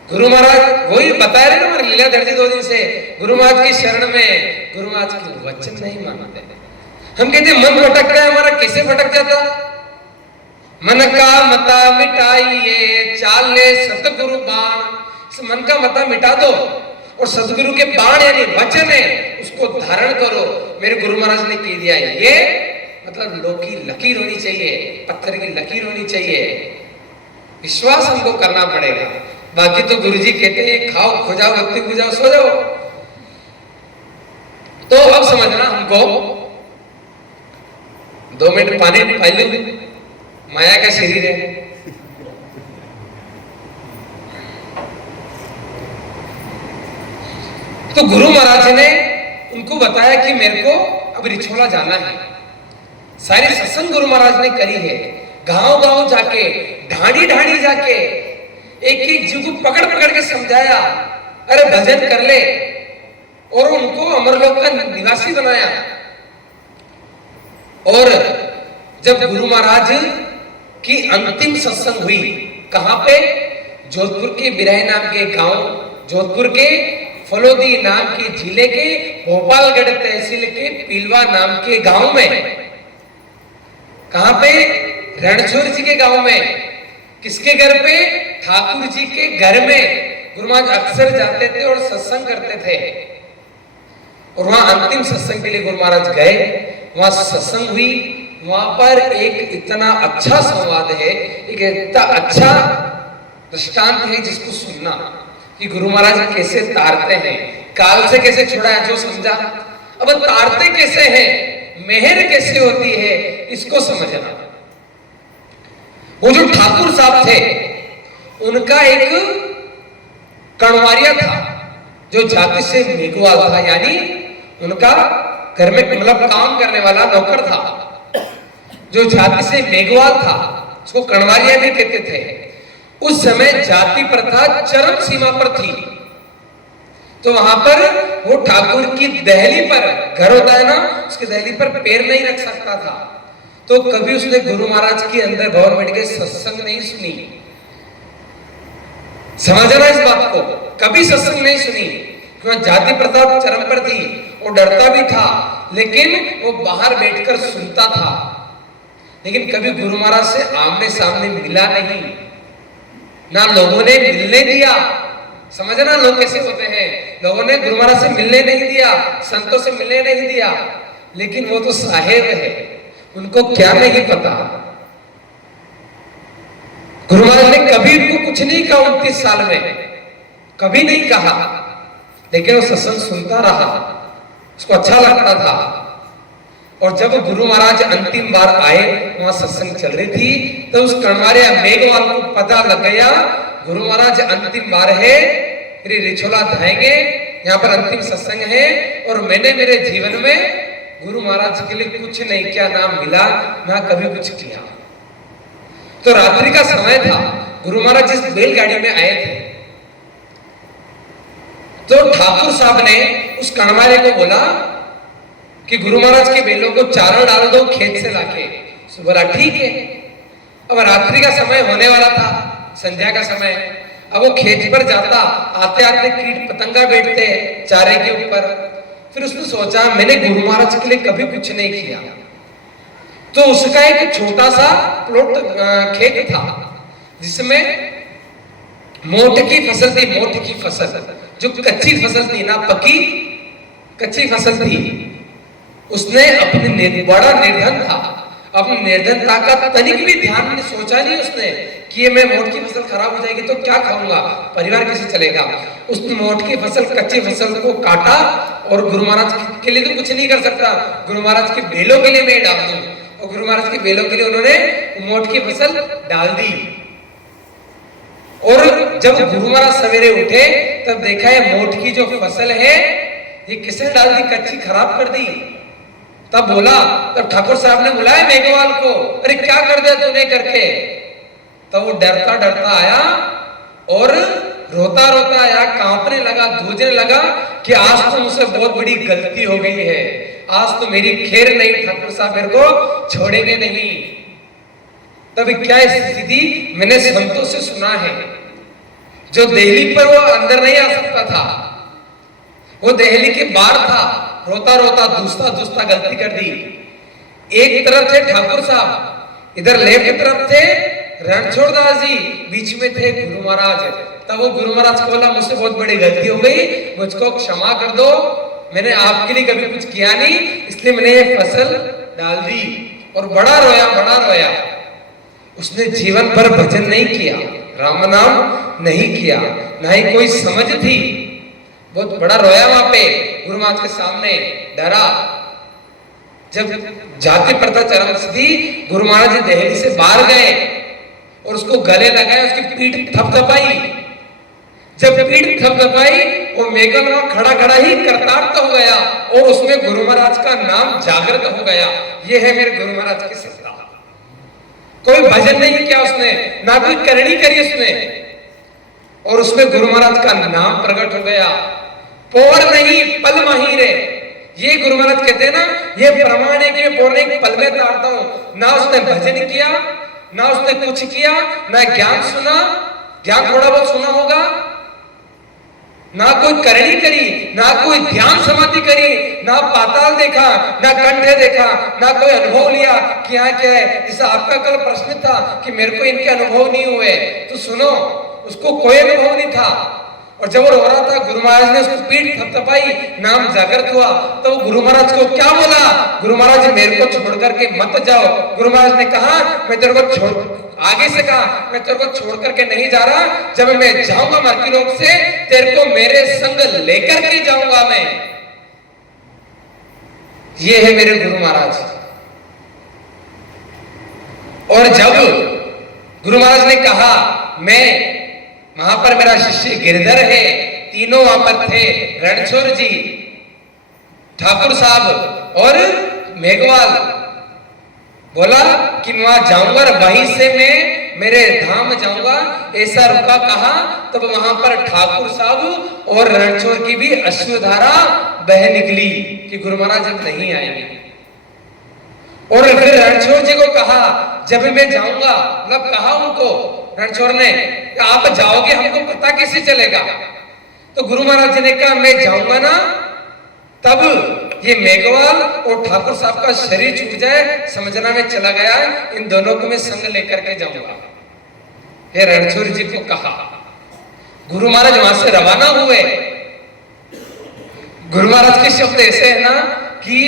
गुरु महाराज वही बता रहे ना, हमारे लीलाधर जी 2 दिन से गुरु महाराज की शरण में, गुरु महाराज के वचन नहीं मानते। हम कहते मन भटकता है हमारा, कैसे भटक जाता? मन का मता मिटाइए चाले सतगुरु बाण। इस मन का मता मिटा दो और सतगुरु के बाण यानी वचन है, उसको धारण करो। मेरे गुरु महाराज ने कह दिया है, ये मतलब लोह की लकीर होनी चाहिए, पत्थर की लकीर होनी चाहिए। विश्वास हमको करना पड़ेगा। बाकी तो गुरुजी कहते हैं खाओ, खो जाओ, भक्ति खो जाओ, सो जाओ। तो अब समझना हमको, 2 मिनट पानी पालू, माया का शरीर है। तो गुरु महाराज ने उनको बताया कि मेरे को अब रिछोला जाना है। सारी सत्संग गुरु महाराज ने करी है, गांव गांव जाके, ढाणी ढाणी जाके, एक एक जीव को पकड़ पकड़ के समझाया, अरे भजन कर ले, और उनको अमरलोक का निवासी बनाया। और जब गुरु महाराज की अंतिम सत्संग हुई, कहां पे? जोधपुर के बिराई नाम के गांव, जोधपुर के फलोदी नाम के जिले के भोपालगढ़ तहसील के पीलवा नाम के गांव में। कहां पे? रणछोड़ जी के गांव में। किसके घर पे? ठाकुर जी के घर में गुरु महाराज अक्सर जाते थे और सत्संग करते थे। और वहां अंतिम सत्संग के लिए गुरु महाराज गए, वहां सत्संग हुई। वहां पर एक इतना अच्छा संवाद है, एक इतना अच्छा दृष्टांत है जिसको सुनना कि गुरु महाराज कैसे तारते हैं, काल से कैसे छुड़ाया जो समझा। अब तारते कैसे हैं, मेहर कैसे होती है, इसको समझना। वो जो ठाकुर साहब थे, उनका एक कणवारिया था जो जाति से मेघवाल था, यानी उनका घर में मतलब काम करने वाला नौकर था जो जाति से मेघवाल था, उसको कणवारिया भी कहते थे। उस समय जाति प्रथा चरम सीमा पर थी, तो वहां पर वो ठाकुर की दहली पर, घर होता है ना, उसकी दहली पर पैर नहीं रख सकता था। तो कभी उसने गुरु महाराज के अंदर गवर्नमेंट के सत्संग नहीं सुनी। समझना इस बात को, कभी सत्संग नहीं सुनी, क्योंकि जाति प्रथा चरम पर थी। वो डरता भी था, लेकिन वो बाहर बैठकर सुनता था, लेकिन कभी गुरु महाराज से आमने सामने मिला नहीं, ना लोगों ने मिलने दिया। समझना लोग कैसे होते हैं, लोगों ने गुरु महाराज से मिलने नहीं दिया, संतों से मिलने नहीं दिया, लेकिन वो तो साहेब है, उनको क्या नहीं पता। गुरु महाराज ने कभी उनको कुछ नहीं कहा 29 साल में, कभी नहीं कहा, लेकिन वो सत्संग सुनता रहा, उसको अच्छा लगता था। और जब गुरु महाराज अंतिम बार आए, वहां सत्संग चल रही थी, तो उस कणवारिया मेघवाल को पता लग गया गुरु महाराज अंतिम बार है, फिर रिछोला धाएंगे, यहाँ पर अंतिम सत्संग है, और मैंने मेरे जीवन में गुरु महाराज के लिए कुछ नहीं किया, ना मिला ना कभी कुछ किया। तो रात्रि का समय था, गुरु महाराज जिस बैलगाड़ी में आए थे, तो ठाकुर साहब ने उस कणवारे को बोला कि गुरु महाराज के बैलों को चारा डाल दो खेत से लाके। तो बोला ठीक है। अब रात्रि का समय होने वाला था, संध्या का समय। अब वो खेत पर जाता, आते आते कीट पतंगा बैठते चारे के ऊपर। फिर उसने सोचा मैंने गुरु महाराज के लिए कभी कुछ नहीं किया, तो उसका एक छोटा सा प्लॉट खेत था जिसमें मोठ की फसल थी, मोठ की फसल, जो कच्ची फसल थी ना, पकी कच्ची फसल थी। उसने अपने बड़ा निर्धन था, अपनी निर्धनता का तनिक भी ध्यान में सोचा नहीं उसने कि ये मैं मोठ की फसल खराब हो जाएगी तो क्या खाऊंगा, परिवार कैसे चलेगा। उसने मोठ की फसल, कच्ची फसल को काटा, और गुरु महाराज के लिए तो कुछ नहीं कर सकता, गुरु महाराज के बेलों के लिए मैं डाल दूं, और गुरु महाराज के बेलों के लिए उन्होंने मोठ की फसल डाल दी। और जब गुरु महाराज सवेरे उठे तब देखा है मोठ की जो फसल है ये किसने डाल दी, कच्ची खराब कर दी। तब बोला, तब ठाकुर साहब ने बुलाया मेघवाल को, अरे क्या कर दिया तूने करके। तो वो डरता डरता आया और रोता रोता आया, कांपने लगा, धूजने लगा कि आज तो मुझसे बहुत बड़ी गलती हो गई है, आज तो मेरी खैर नहीं, ठाकुर साहब मेरे को छोड़ेंगे नहीं। तब क्या स्थिति मैंने संतों से सुना है, जो दिल्ली पर वो अंदर नहीं आ सकता था, वो दिल्ली के बाहर था, रोता रोता दूसता गलती कर दी। एक तरफ थे ठाकुर साहब, इधर लेफ्ट तरफ थे रणछोड़ दास जी, बीच में थे गुरु महाराज। तब वो गुरु महाराज को बोला मुझसे बहुत बड़ी गलती हो गई, मुझको क्षमा कर दो, मैंने आपके लिए कभी कुछ किया नहीं, इसलिए मैंने ये फसल डाल दी। और बड़ा रोया, बड़ा रोया। उसने जीवन भर भजन नहीं किया, राम नाम नहीं किया, ना ही कोई समझ थी, बहुत बड़ा रोया वहां पे गुरु महाराज के सामने, डरा। जब जाति प्रथा चरम थी, गुरु महाराज जी दिल्ली से बाहर गए और उसको गले लगाया, उसकी पीठ थपथपाई। जब पीठ थपथपाई, वो मेघल वहां खड़ा खड़ा ही करतार्थ हो गया और उसमें गुरु महाराज का नाम जागृत हो गया। ये है मेरे गुरु महाराज की सत्ता। कोई भजन नहीं किया उसने, ना कोई करनी करी उसने, और उसमें गुरु महाराज का नाम प्रकट हो गया। पौड़ नहीं पल माही रे, ये गुरु महाराज कहते हैं ना, ये प्रमाण है कि मैं बोल रहे एक पल में तारता हूं। ना उसने भजन किया, ना उसने कुछ किया, ना ज्ञान सुना, ज्ञान थोड़ा बहुत सुना होगा, ना कोई करनी करी, ना कोई ध्यान समाधि करी, ना पाताल देखा, ना कंठे देखा, ना कोई अनुभव लिया कि यहाँ क्या है। जैसे आपका कल प्रश्न था कि मेरे को इनके अनुभव नहीं हुए, तो सुनो, उसको कोई अनुभव नहीं था। और जब वो रो रहा था, गुरु महाराज ने उसको पीठ थपथपाई, नाम जागृत हुआ, तो गुरु महाराज को क्या बोला? गुरु महाराज मेरे को छोड़ करके मत जाओ। गुरु महाराज ने कहा, मैं तेरे को छोड़, आगे से कहा, मैं तेरे को छोड़ करके नहीं जा रहा, जब मैं जाऊंगा मर्की लोक से, तेरे को मेरे संग लेकर के जाऊंगा मैं। ये है मेरे गुरु महाराज। और जब गुरु महाराज ने कहा, मैं वहां पर मेरा शिष्य गिरधर है, तीनों वहां पर थे, रणछोड़ जी, ठाकुर साहब और मेघवाल, बोला कि मैं वहां जाऊंगा और वहीं से मैं मेरे धाम जाऊंगा, ऐसा रुका कहा। तब वहां पर ठाकुर साहब और रणछोड़ की भी अश्रुधारा बह निकली कि गुरु महाराज अब नहीं आएंगे। और फिर रणछोड़ जी को कहा, जब मैं जाऊंगा, मतलब कहा उनको रणछोड़ ने, आप जाओगे, हमको पता कैसे चलेगा? तो गुरु महाराज जी ने कहा, मैं जाऊंगा ना, तब ये मेघवाल और ठाकुर साहब का शरीर छूट जाए, समझना मैं चला गया, इन दोनों को मैं संग लेकर के जाऊंगा। ये रणछोड़ जी को कहा। गुरु महाराज वहां से रवाना हुए। गुरु महाराज के शब्द ऐसे है ना कि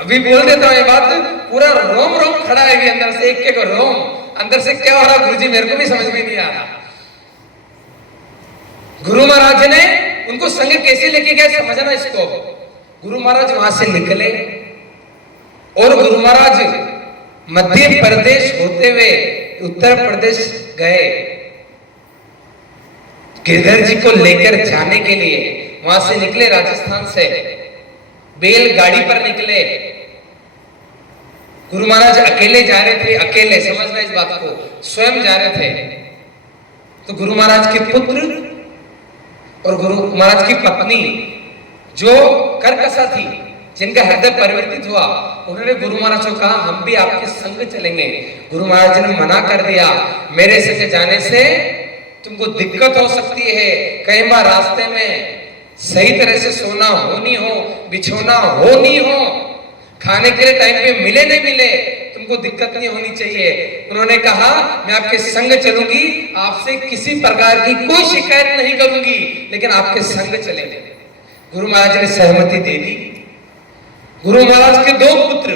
अभी बोल देता हूं ये बात, पूरा रोम रोम खड़ा है अंदर से, एक एक रोम अंदर से क्या हो रहा गुरुजी मेरे को भी समझ में नहीं आ रहा। गुरु महाराज ने उनको संग कैसे लेके गए, समझना इसको। गुरु महाराज वहां से निकले और गुरु महाराज मध्य प्रदेश होते हुए उत्तर प्रदेश गए, गिरधर जी को लेकर जाने के लिए। वहां से निकले राजस्थान से, बैलगाड़ी पर निकले। गुरु महाराज अकेले जा रहे थे, अकेले, समझना इस बात को, स्वयं जा रहे थे। तो गुरु महाराज के पुत्र और गुरु महाराज की पत्नी जो कर्कशा थी, जिनका हृदय परिवर्तित हुआ, उन्होंने गुरु महाराज को कहा, हम भी आपके संग चलेंगे। गुरु महाराज ने मना कर दिया, मेरे संग जाने से तुमको दिक्कत हो सकती है, कई बार रास्ते में सही तरह से सोना हो नहीं हो, बिछोना हो नहीं हो, खाने के लिए टाइम पे मिले नहीं मिले, तुमको दिक्कत नहीं होनी चाहिए। उन्होंने कहा, मैं आपके संग चलूंगी, आपसे किसी प्रकार की कोई शिकायत नहीं करूंगी, लेकिन आपके संग चलेंगे। गुरु महाराज ने सहमति दे दी। गुरु महाराज के दो पुत्र,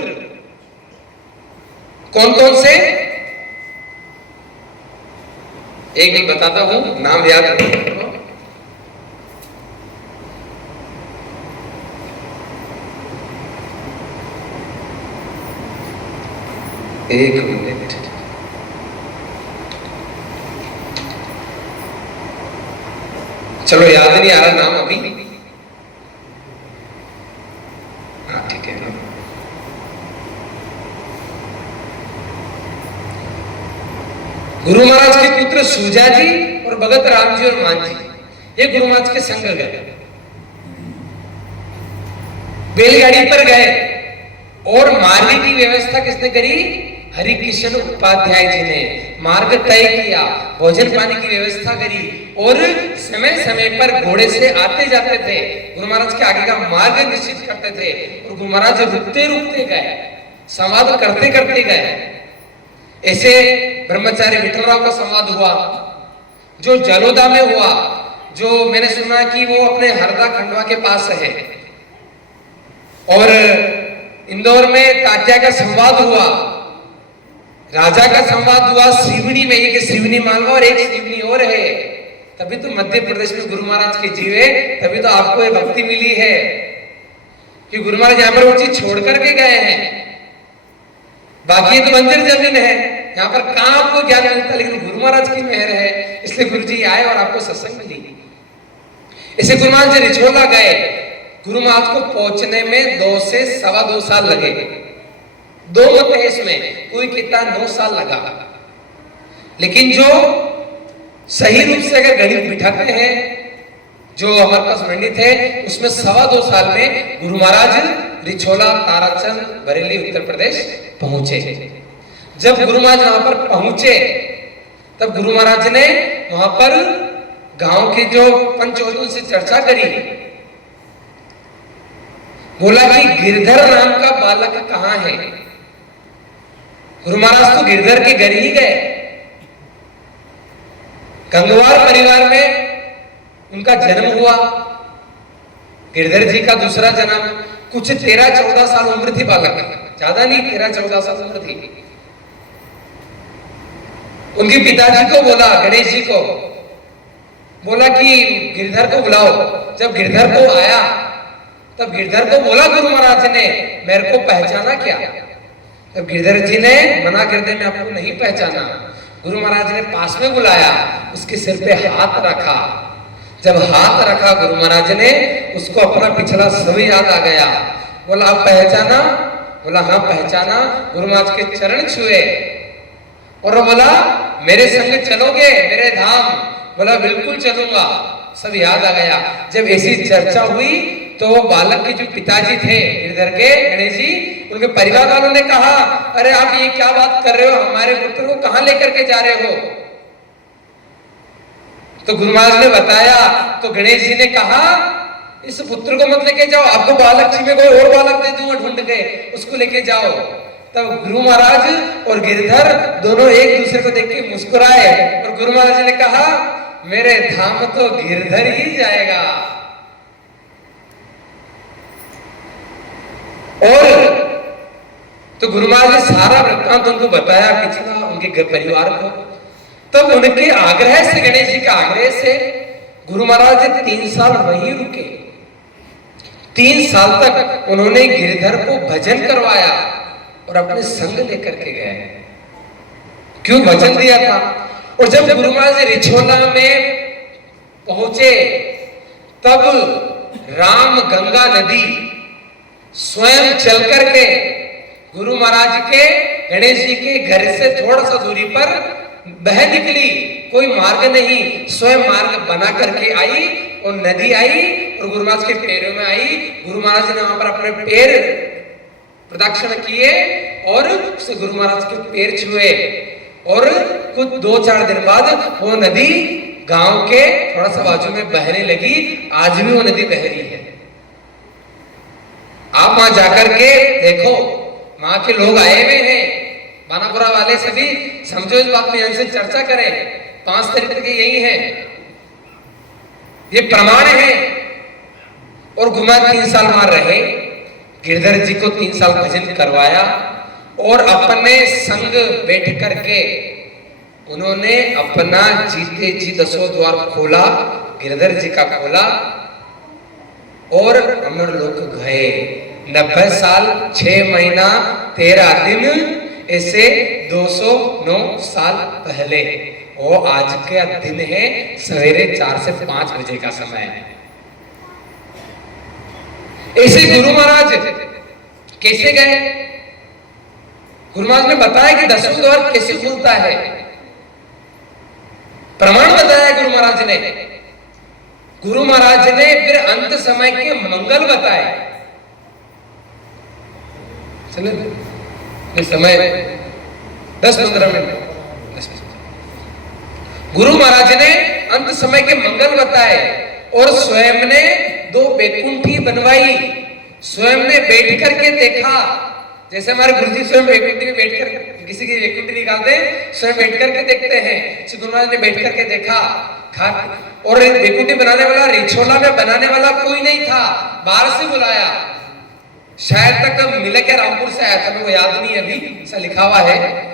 कौन कौन से, एक मैं बताता हूं, नाम याद रखो। एक मिनट, चलो याद नहीं आ रहा नाम अभी, हाँ ठीक है। गुरु महाराज के पुत्र सूजा जी और भगत राम जी और मान जी, ये गुरु महाराज के संग गए, बैलगाड़ी पर गए। और मार्ग की व्यवस्था किसने करी? हरिकृष्ण उपाध्याय जी ने मार्ग तय किया, भोजन पानी की व्यवस्था करी, और समय समय पर घोड़े से आते जाते थे, गुरु महाराज के आगे का मार्ग निश्चित करते थे। और गुरु महाराज रुकते रुकते गए, संवाद करते करते गए। ऐसे ब्रह्मचारी विठलराव का संवाद हुआ, जो जलोदा में हुआ, जो मैंने सुना कि वो अपने हरदा खंडवा के पास है। और इंदौर में तात्या का संवाद हुआ, राजा का संवाद हुआ श्रीवनी में, एक श्रीवनी मालवा और एक श्रीवनी और है। तभी तो मध्य प्रदेश में गुरु महाराज के जीवे, तभी तो आपको ये भक्ति मिली है कि गुरु महाराज यहाँ पर वो चीज छोड़ करके गए हैं। बाकी तो बंजर जमीन है, यहाँ पर कहाँ आपको ज्ञान मिलता, लेकिन गुरु महाराज की मेहर है, इसलिए गुरु जी आए और आपको सत्संग मिली। इसे गुरु महाराज जी रिछोला गए। गुरु महाराज को पहुंचने में 2 से सवा 2 साल लगे। 2 मत है इसमें, कोई कहता 9 साल लगा, लेकिन जो सही रूप से अगर गणित बिठाते हैं जो हमारे पास मंडी थे उसमें 2.25 साल में गुरु महाराज रिछोला, ताराचंद, बरेली, उत्तर प्रदेश पहुंचे। जब गुरु महाराज वहां पर पहुंचे तब गुरु महाराज ने वहां पर गांव के जो पंचोतों से चर्चा करी। बोला कि गिरधर नाम का बालक कहां है। गुरु महाराज तो गिरधर के घर ही गए। गंगवार परिवार में उनका जन्म हुआ। गिरधर जी का दूसरा जन्म, कुछ 13-14 साल उम्र थी बालक, ज्यादा नहीं, 13-14 साल उम्र थी। उनके पिताजी को बोला, गणेश जी को बोला कि गिरधर को बुलाओ। जब गिरधर को आया तब गिरधर को बोला गुरु महाराज ने, मेरे को पहचाना क्या। तब गिरधर जी ने मना कर दिया, मैं आपको नहीं पहचाना। गुरु महाराज ने पास में बुलाया, उसके सिर पे हाथ रखा। जब हाथ रखा गुरु महाराज ने, उसको अपना पिछला सब याद आ गया। बोला आप पहचाना? बोला हाँ पहचाना। गुरु महाराज के चरण छुए और बोला मेरे संग चलोगे मेरे धाम? बोला बिल्कुल चलूंगा। सब याद आ गया। जब ऐसी चर्चा हुई तो बालक के जो पिताजी थे गिरधर के, गणेश जी, उनके परिवार वालों ने कहा, अरे आप ये क्या बात कर रहे हो, हमारे पुत्र को कहां लेकर के जा रहे हो। तो गुरु महाराज ने बताया तो गणेश जी ने कहा इस पुत्र को मत लेके जाओ, आपको बालक जी में कोई और बालक दे दूंगा ढूंढ के, उसको लेके जाओ। तब गुरु महाराज और गिरधर दोनों एक दूसरे को देख के मुस्कुराए और गुरु महाराज ने कहा मेरे धाम तो गिरधर ही जाएगा। और तो गुरु महाराज ने सारा वृत्तांत उनको बताया पिछला, उनके परिवार को। तब उनके आग्रह से, गणेश जी के आग्रह से गुरु महाराज 3 साल वहीं रुके। 3 साल तक उन्होंने गिरधर को भजन करवाया और अपने संग लेकर के गए। क्यों वचन दिया था। और जब गुरु महाराज रिछोला में पहुंचे तब राम गंगा नदी स्वयं चल करके गुरु महाराज के, गणेश जी के घर से थोड़ा सा दूरी पर बह निकली। कोई मार्ग नहीं, स्वयं मार्ग बना करके आई और नदी आई और गुरु महाराज के पैरों में आई। गुरु महाराज ने वहां पर अपने पैर प्रदक्षिण किए और गुरु महाराज के पैर छुए और कुछ 2-4 दिन बाद वो नदी गांव के थोड़ा सा बाजू में बहने लगी। आज भी वो नदी बह रही है। आप वहां जाकर के देखो, वहां के लोग आए हुए हैं, बानापुरा वाले सभी समझो इस बात में, यहां से चर्चा करें। 5 तरीके के यही है, ये प्रमाण है। और गुमा 3 साल वहां रहे, गिरधर जी को 3 साल भजन करवाया और अपने संग बैठ करके उन्होंने अपना जीते जी 10 द्वार खोला, गिरधर जी का खोला और अमर लोक गए। 90 साल 6 महीना 13 दिन, ऐसे 209 साल पहले। वो आज का दिन है, सवेरे 4 से 5 बजे का समय है। ऐसे गुरु महाराज कैसे गए? गुरु महाराज ने बताया कि 10वां द्वार कैसे खुलता है, प्रमाण बताया गुरु महाराज ने। गुरु महाराज ने फिर अंत समय के मंगल बताए। चले समय 10-15 मिनट। गुरु महाराज ने अंत समय के मंगल बताए और स्वयं ने 2 बैकुंठी बनवाई। स्वयं ने बैठ करके देखा, जैसे हमारे गुरुजी स्वयं बैकुंठी में बैठकर किसी की बैकुंठी निकालते हैं, स्वयं बैठ करके देखते हैं। गुरु महाराज ने बैठ करके देखा और बैकुंठी बनाने वाला, रिछोला में बनाने वाला कोई नहीं था, बाहर से बुलाया। शायद तक मिले के रामपुर से आया था, मेरे को याद नहीं अभी, ऐसा लिखा हुआ है।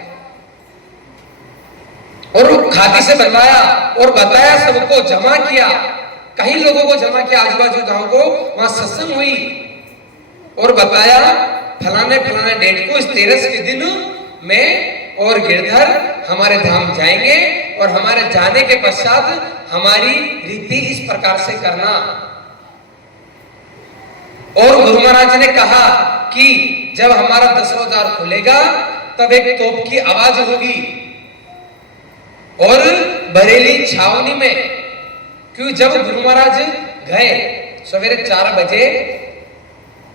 और खादी से बनवाया और बताया, सबको जमा किया, कई लोगों को जमा किया, आजू बाजू गांव को, वहां सत्संग हुई और बताया फलाने फलाने डेट को इस 13 के दिन में और गिरधर हमारे धाम जाएंगे और हमारे जाने के पश्चात हमारी रीति इस प्रकार से करना। और गुरु महाराज ने कहा कि जब हमारा 10वां द्वार खुलेगा तब एक तोप की आवाज होगी और बरेली छावनी में, क्योंकि जब गुरु महाराज गए सवेरे 4 बजे,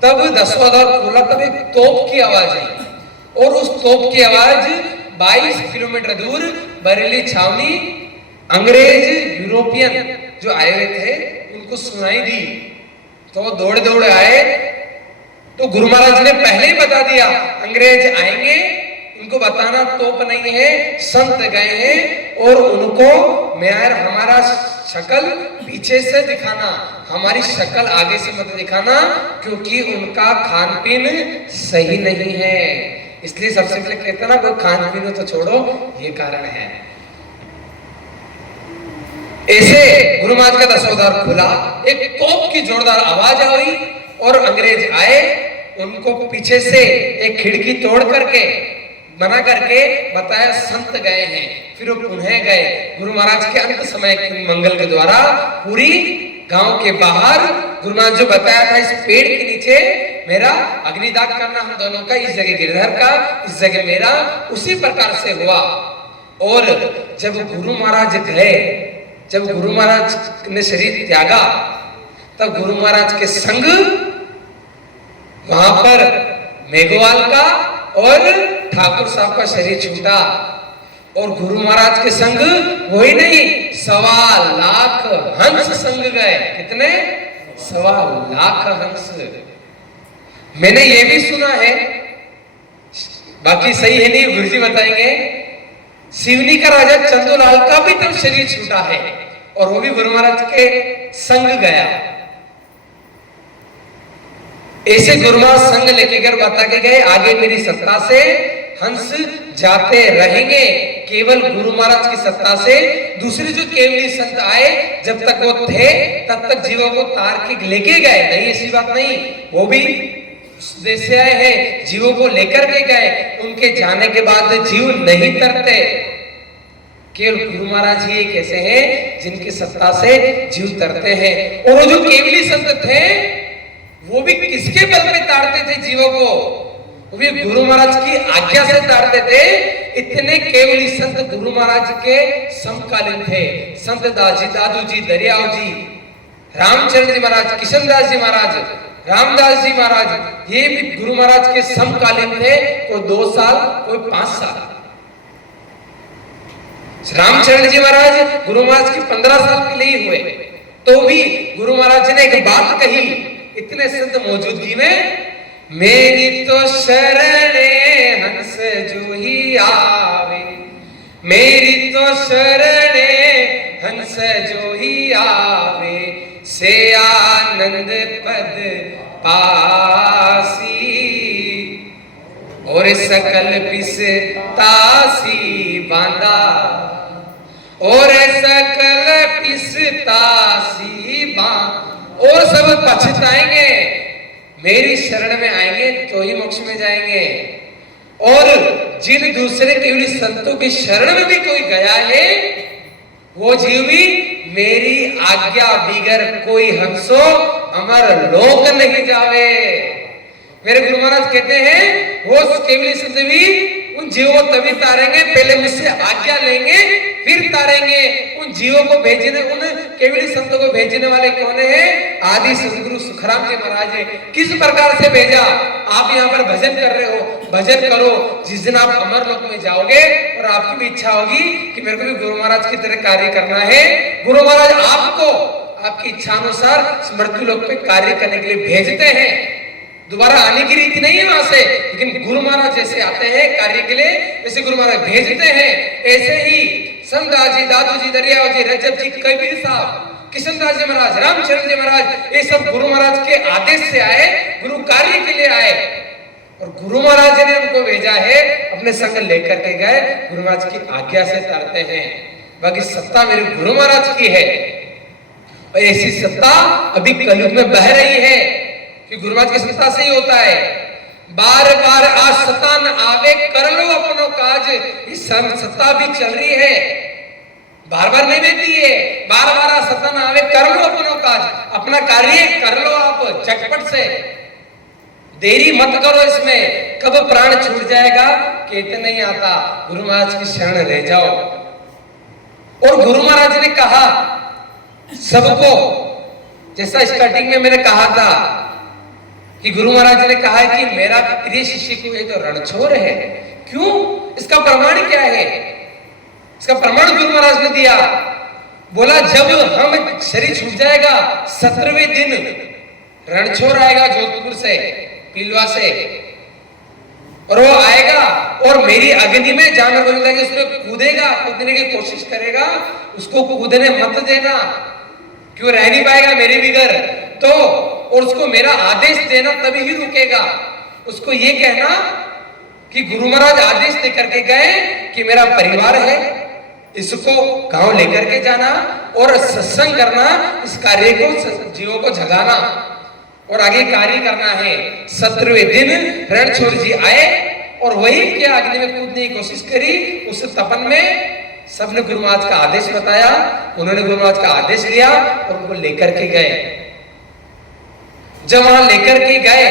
तब दसवां द्वार खुला, तब एक तोप की आवाज आई और उस तोप की आवाज 22 किलोमीटर दूर बरेली छावनी अंग्रेज यूरोपियन जो आए हुए थे उनको सुनाई दी। तो वो दौड़े दौड़े आए, तो गुरु महाराज ने पहले ही बता दिया अंग्रेज आएंगे, उनको बताना तोप नहीं है, संत गए हैं और उनको मेयर हमारा शक्ल पीछे से दिखाना, हमारी शक्ल आगे से मत दिखाना, क्योंकि उनका खान पीन सही नहीं है। इसलिए सबसे पहले कहते ना, कोई खान पीन तो छोड़ो, ये कारण है। ऐसे गुरु महाराज का 10वां द्वार खुला, एक तोप की जोरदार आवाज आई और अंग्रेज आए, उनको पीछे से एक खिड़की तोड़ करके मना करके बताया संत गए हैं। फिर वो पुनः गए गुरु महाराज के अंत समय मंगल के द्वारा पूरी गांव के बाहर गुरु महाराज जो बताया था, इस पेड़ के नीचे मेरा अग्निदान करना हम दोनों का, इस जगह गिरधर का, इस जगह मेरा, उसी प्रकार से हुआ। और जब गुरु महाराज गए, जब गुरु महाराज ने शरीर त्यागा, तब गुरु महाराज के संग वहां पर मेघवाल का और ठाकुर साहब का शरीर छूटा। और गुरु महाराज के संग वही नहीं, 1.25 लाख हंस संग गए। कितने? 1.25 लाख हंस। मैंने ये भी सुना है, बाकी सही है नहीं, गुरुजी बताएंगे, सिवनी का राजा चंदूलाल का भी तब शरीर छूटा है और वो भी गुरु महाराज के संग गया। ऐसे गुरु महाराज संग लेके गए, बता के गए आगे मेरी सत्ता से हंस जाते रहेंगे, केवल गुरु महाराज की सत्ता से। दूसरे जो केवली संत आए, जब तक वो थे तब तक जीवों को तार के लेके गए, नहीं ऐसी बात नहीं, वो भी देश से आए हैं, जीवों को लेकर के गए। उनके जाने के बाद जीव नहीं तरते, केवल गुरु महाराज ही एक ऐसे हैं जिनकी सत्ता से जीव तरते हैं। और वो जो केवली संत थे वो भी किसके बल पे ताड़ते थे जीवों को? वो भी गुरु महाराज की आज्ञा से ताड़ते थे। इतने केवली संत गुरु महाराज के समकालीन थे। संत दास जी, दादू जी, दरियाव जी, रामचंद्र जी महाराज, किशन दास जी महाराज, रामदास जी महाराज, ये भी गुरु महाराज के समकालीन थे। कोई 2 साल, कोई 5 साल। रामचंद्र जी महाराज गुरु महाराज की 15 साल के लिए हुए, तो भी गुरु महाराज ने एक बात कही इतने संत मौजूदगी में, मेरी तो शरणे हंस जो ही आवे, मेरी तो शरणे हंस जो ही आवे, से आनंद पद पासी, और सकल पिस तासी बांधा, और सकल पिस तासी बांधा, और सब पछताएंगे, मेरी शरण में आएंगे तो ही मोक्ष में जाएंगे। और जिन दूसरे केवली संतों की शरण में भी कोई गया है, वो जीव भी मेरी आज्ञा बिगर कोई हंसो अमर लोक नहीं जावे। मेरे गुरु महाराज कहते हैं वो केवली संत भी उन जीवों को तभी तारेंगे, पहले मुझसे आज्ञा लेंगे फिर तारेंगे। उन जीवों को भेजने, उन केवली संतों को भेजने वाले कौन है? आदि सदगुरु सुखराम जी महाराज है। किस प्रकार से भेजा? आप यहाँ पर भजन कर रहे हो, भजन करो, जिस दिन आप अमर लोक में जाओगे और आपकी भी इच्छा होगी कि मेरे को भी गुरु महाराज की तरह कार्य करना है, गुरु महाराज आपको आपकी इच्छा अनुसार मृत्यु लोक पे कार्य करने के लिए भेजते हैं। दोबारा आने की रीति नहीं है वहां से, लेकिन गुरु महाराज जैसे आते हैं कार्य के लिए, वैसे गुरु महाराज भेजते हैं। ऐसे ही संत दास जी, दादू जी, दरियाव जी, रजब जी, कबीर साहब, किशन दास जी महाराज, रामचंद्र जी महाराज, ये सब गुरु महाराज के आदेश से आए, गुरु कार्य के लिए आए और गुरु महाराज ने उनको भेजा है, अपने संग लेकर के गए, गुरु महाराज की आज्ञा से तारते हैं। बाकी सत्ता मेरे गुरु महाराज की है और ऐसी सत्ता अभी कलयुग में बह रही है कि गुरु महाराज की सत्ता से ही होता है। बार बार आज सत्ता न आवे, कर लो अपनो काज, ये सत्ता भी चल रही है, बार बार नहीं देती है। बार बार आज सत्ता न आवे, कर लो अपनो काज, अपना कार्य कर लो आप झटपट से, देरी मत करो इसमें, कब प्राण छूट जाएगा कहते नहीं आता। गुरु महाराज की शरण ले जाओ। और गुरु महाराज ने कहा सबको जैसा स्टार्टिंग में मैंने कहा था कि गुरु महाराज ने कहा है कि मेरा प्रिय शिष्य को ये तो रणछोड़ है। क्यों? इसका प्रमाण क्या है? इसका प्रमाण गुरु महाराज ने दिया। बोला जब हम शरीर छूट जाएगा 17वें दिन रणछोड़ आएगा जोधपुर से, पीलवा से, और वो आएगा और मेरी अग्नि में जान बोलता है कि उसमें कूदेगा, कूदने की कोशिश करेगा, उसको कूदने मत देना, क्यों रह नहीं पाएगा मेरे बिगर तो, और उसको मेरा आदेश देना तभी ही रुकेगा। उसको ये कहना कि गुरु महाराज आदेश दे करके गए कि मेरा परिवार है, इसको गांव लेकर के जाना और सत्संग करना, इस कार्य को जीवों को जगाना और आगे कार्य करना है। 17वें दिन रणछोड़ जी आए और वही क्या अग्नि में कूदने की कोशिश करी। उस तपन में सबने गुरु महाराज का आदेश बताया, उन्होंने गुरु महाराज का आदेश लिया और उनको लेकर के गए। जब वहां लेकर के गए,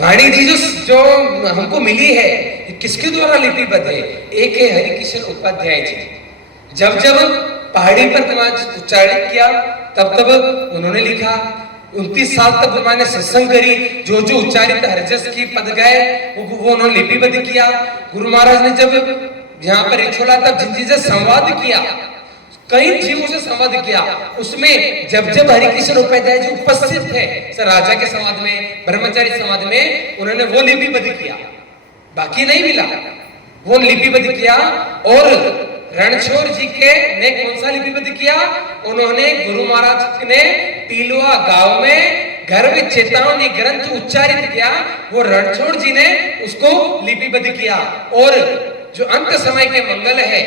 वाणी जी जो हमको मिली है किसके द्वारा लिपिबद्ध है? एक है हरिकिशन उपाध्याय जी। जब जब पहाड़ी पर उच्चारित किया तब तब उन्होंने लिखा। 29 साल तक उन्होंने सत्संग करी, जो जो उच्चारित हरजस की पद गए वो उन्होंने लिपिबद्ध किया। गुरु महाराज ने जब यहाँ पर रिछोला तब जिन चीजें संवाद किया, कई जीवों से संवाद किया, उसमें जब जब हरिकृष्ण उपाध्याय जी उपस्थित थे सर राजा के समाज में, ब्रह्मचारी समाज में, उन्होंने वो लिपिबद्ध किया, बाकी नहीं मिला, वो लिपिबद्ध किया। और रणछोड़ जी के ने कौन सा लिपिबद्ध किया? उन्होंने गुरु महाराज ने पीलवा गांव में घर में चेतावनी ग्रंथ उच्चारित किया, वो रणछोड़ जी ने उसको लिपिबद्ध किया। और जो अंत समय के मंगल है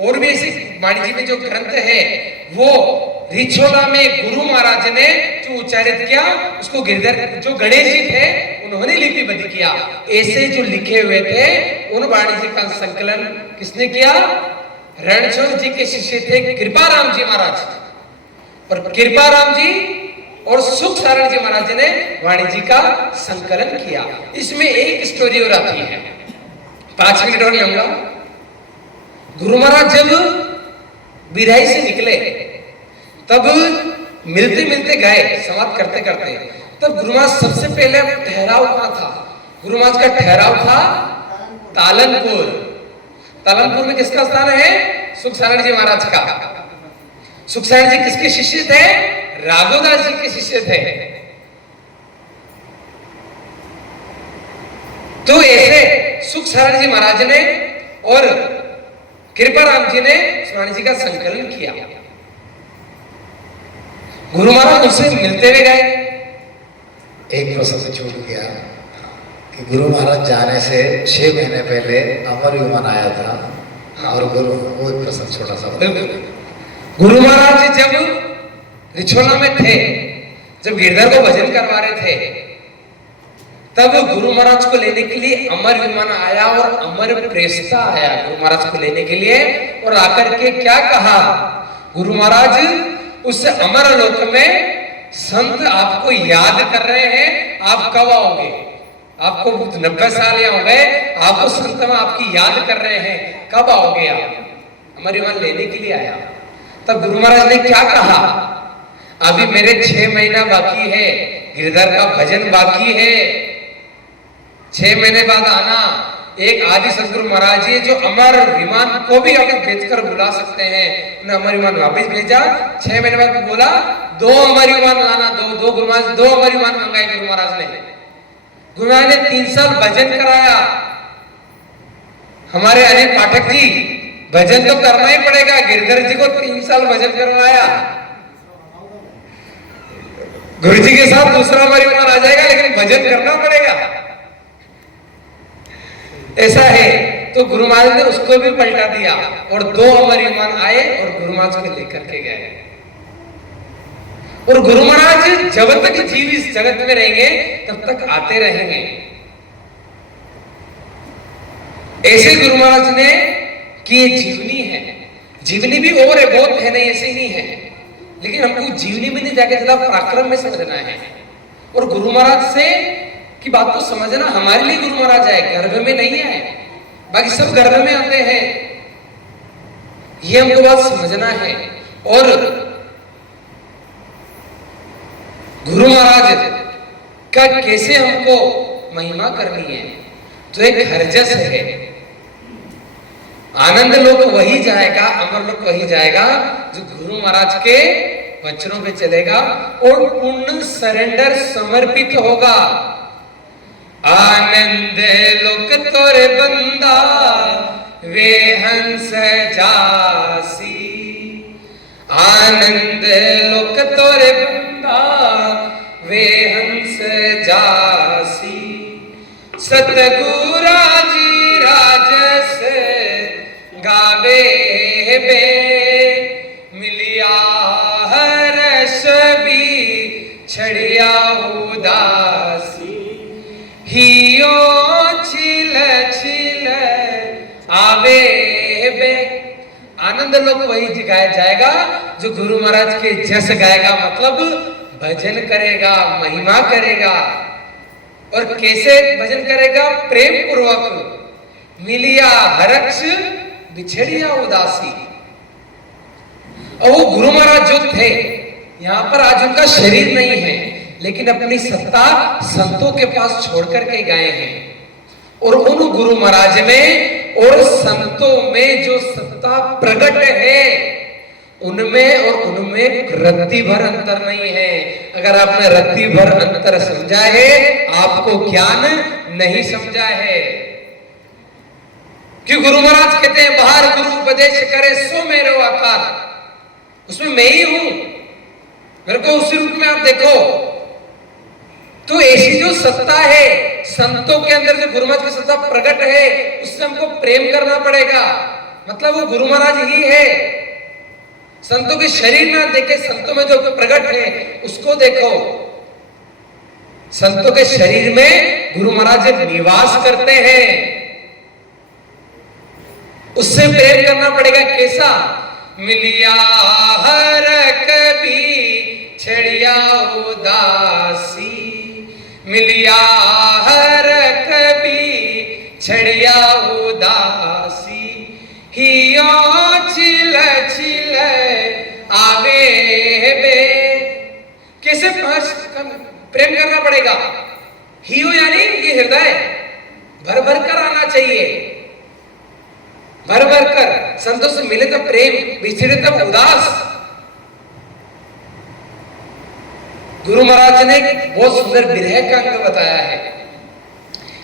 और भी ऐसी वाणी जी में जो ग्रंथ है वो रिछोला में गुरु महाराज ने जो उच्चारित किया उसको गिरधर जो गणेश जी थे उन्होंने लिपिबद्ध किया। ऐसे जो लिखे हुए थे उन वाणी जी का संकलन किसने किया? रणछोड़ जी के शिष्य थे कृपाराम जी महाराज, और कृपाराम जी और सुख सारण जी महाराज ने वाणी जी का संकलन किया। इसमें एक स्टोरी और आती है, 5 मिनट और लूंगा। गुरु महाराज जब बिराई से निकले तब मिलते मिलते गए, संवाद करते करते, तब गुरु महाराज सबसे पहले ठहराव कहां था? गुरु महाराज का ठहराव था तालनपुर। तालनपुर में किसका स्थान है? सुख सारण जी महाराज का। सुख सारण जी किसके शिष्य थे? राघोदास जी के शिष्य थे। तो ऐसे सुख सारण जी महाराज ने और कृपाराम जी ने स्वामी जी का संकलन किया। गुरु महाराज उससे मिलते हुए गए। एक प्रसंग छूट गया कि गुरु महाराज जाने से 6 महीने पहले अमर युमन आया था, और गुरु वो एक प्रसंग छोटा सा। गुरु महाराज जब रिछोला में थे, जब गिरधर को भजन करवा रहे थे, तब गुरु महाराज को लेने के लिए अमर विमान आया और अमर प्रेषिता आया गुरु महाराज को लेने के लिए। और आकर के क्या कहा? गुरु महाराज उस अमर लोक में संत आपको याद कर रहे हैं, आप कब आओगे? आपको 90 साल या हो गए, आपको संत में आपकी याद कर रहे हैं, कब आओगे आप? अमर विमान लेने के लिए आया। तब गुरु महाराज ने क्या कहा? अभी मेरे 6 महीना बाकी है, गिरधर का भजन बाकी है, 6 महीने बाद आना। एक आदि सदगुरु महाराज जी जो अमर विमान को भी अगर भेजकर बुला सकते हैं, उन्हें अमर विमान वापिस भेजा। 6 महीने बाद बोला 2 अमर विमान लाना, 2 गुरु महाराज 2 अमर विमान मंगाए गुरु महाराज ने। गुरु महाराज ने 3 साल भजन कराया। हमारे अनिल पाठक जी, भजन तो करना ही पड़ेगा। गिरधर जी को 3 साल भजन करवाया। गुरु जी के साथ दूसरा अमर विमान आ जाएगा, लेकिन भजन करना पड़ेगा। ऐसा है। तो गुरु महाराज ने उसको भी पलटा दिया और 2 अमर विमान आए और गुरु महाराज को लेकर के गए। और गुरु महाराज जब तक जीव इस जगत में रहेंगे तब तक आते रहेंगे। ऐसे गुरु महाराज ने कि ये जीवनी है, जीवनी भी और है, बहुत है, नहीं ऐसे ही नहीं है, लेकिन हमको जीवनी में नहीं जाके ज्यादा पराक्रम में समझना है। और गुरु महाराज से की बात को समझना, हमारे लिए गुरु महाराज आए, गर्भ में नहीं आए, बाकी सब गर्भ में आते हैं, ये हमको बात समझना है। और गुरु महाराज का कैसे हमको महिमा करनी है, तो एक हरजस है। आनंद लोक वही जाएगा, अमर लोक वही जाएगा जो गुरु महाराज के वचनों पे चलेगा और पूर्ण सरेंडर समर्पित होगा। आनंद लोक तोरे बंदा वे हंस जासी, आनंद लोक तोरे बंदा वे हंस जासी। सतगुरु जी राजस गावे बे मिलिया हर्ष भी छड़िया उदासी। हियो छिल छिल आवे बे। आनंद लोक वही गाया जाएगा जो गुरु महाराज के जस गाएगा, मतलब भजन करेगा, महिमा करेगा। और कैसे भजन करेगा? प्रेम पूर्वक। मिलिया हर्ष बिछड़िया उदासी। और वो गुरु महाराज जो थे, यहाँ पर आज उनका शरीर नहीं है, लेकिन अपनी सत्ता संतों के पास छोड़ करके गए हैं। और उन गुरु महाराज में और संतों में जो सत्ता प्रकट है, उनमें और उनमें रत्ती भर अंतर नहीं है। अगर आपने रत्ती भर अंतर समझा है, आपको ज्ञान नहीं समझा है। कि गुरु महाराज कहते हैं बाहर गुरु उपदेश करे सो मेरो आकार, उसमें मैं ही हूं, मेरे को उसी रूप में आप देखो। तो ऐसी जो सत्ता है संतों के अंदर, जो गुरु महाराज की सत्ता प्रकट है, उससे हमको प्रेम करना पड़ेगा। मतलब वो गुरु महाराज ही है। संतों के शरीर में देखे, संतों में जो प्रकट है उसको देखो। संतों के शरीर में गुरु महाराज निवास करते हैं, उससे प्रेम करना पड़ेगा। कैसा? मिलिया हर कभी छड़िया उदासी, मिलिया हर कभी छड़िया उदासी। हियो छिल छिल आवे बे। कैसे प्रेम करना पड़ेगा? हियो यानी ये हृदय भर भर कर आना चाहिए, भर भर कर। संतों से मिले तब प्रेम, बिछड़े तब उदास। गुरु महाराज ने बहुत सुंदर विरह का अंग बताया है।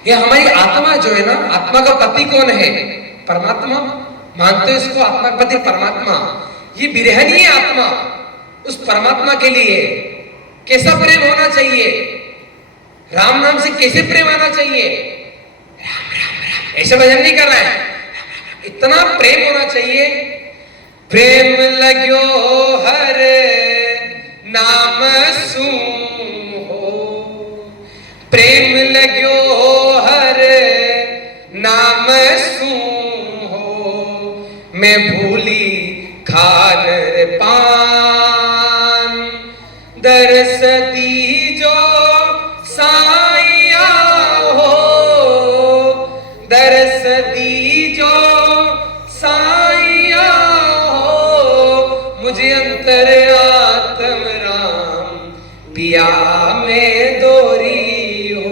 ये हमारी आत्मा जो है ना, आत्मा का पति कौन है? परमात्मा। मानते हो इसको? आत्मा का पति परमात्मा। ये विरह नहीं है आत्मा उस परमात्मा के लिए। कैसा प्रेम होना चाहिए? राम नाम से कैसे प्रेम आना चाहिए? राम राम राम, ऐसा भजन नहीं करना है, इतना प्रेम होना चाहिए। प्रेम लग्यो हर नाम सू हो, प्रेम लग्यो हर नाम सू हो। मैं भूली खान पान दरस दीजो साइया हो, दरस दीजो साइया हो। मुझे अंतर आत्म राम पिया में दोरी हो,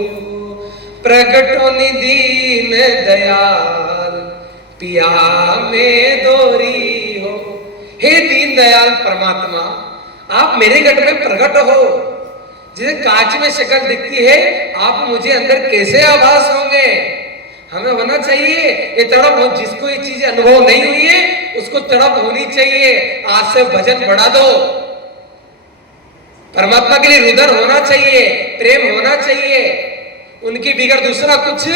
प्रगटो निदीन दयाल पिया में दोरी हो। हे दीन दयाल परमात्मा, आप मेरे घट में प्रकट हो। जैसे कांच में शक्ल दिखती है, आप मुझे अंदर कैसे आभास होंगे? हमें होना चाहिए ये तड़प। जिसको ये चीजें अनुभव नहीं हुई है उसको तड़प होनी चाहिए। आज से भजन बढ़ा दो। परमात्मा के लिए रुदन होना चाहिए, प्रेम होना चाहिए, उनकी बिगड़ दूसरा कुछ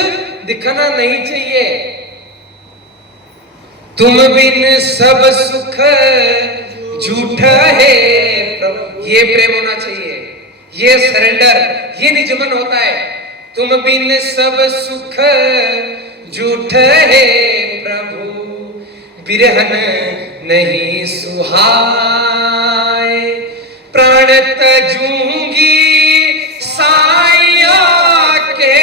दिखाना नहीं चाहिए। तुम बिन सब सुख झूठा है प्रभु, ये प्रेम होना चाहिए, ये सरेंडर, ये निजमन होता है। तुम बिन सब सुख झूठ है प्रभु, बिरहन नहीं सुहाए। प्राण तजूंगी साइया के,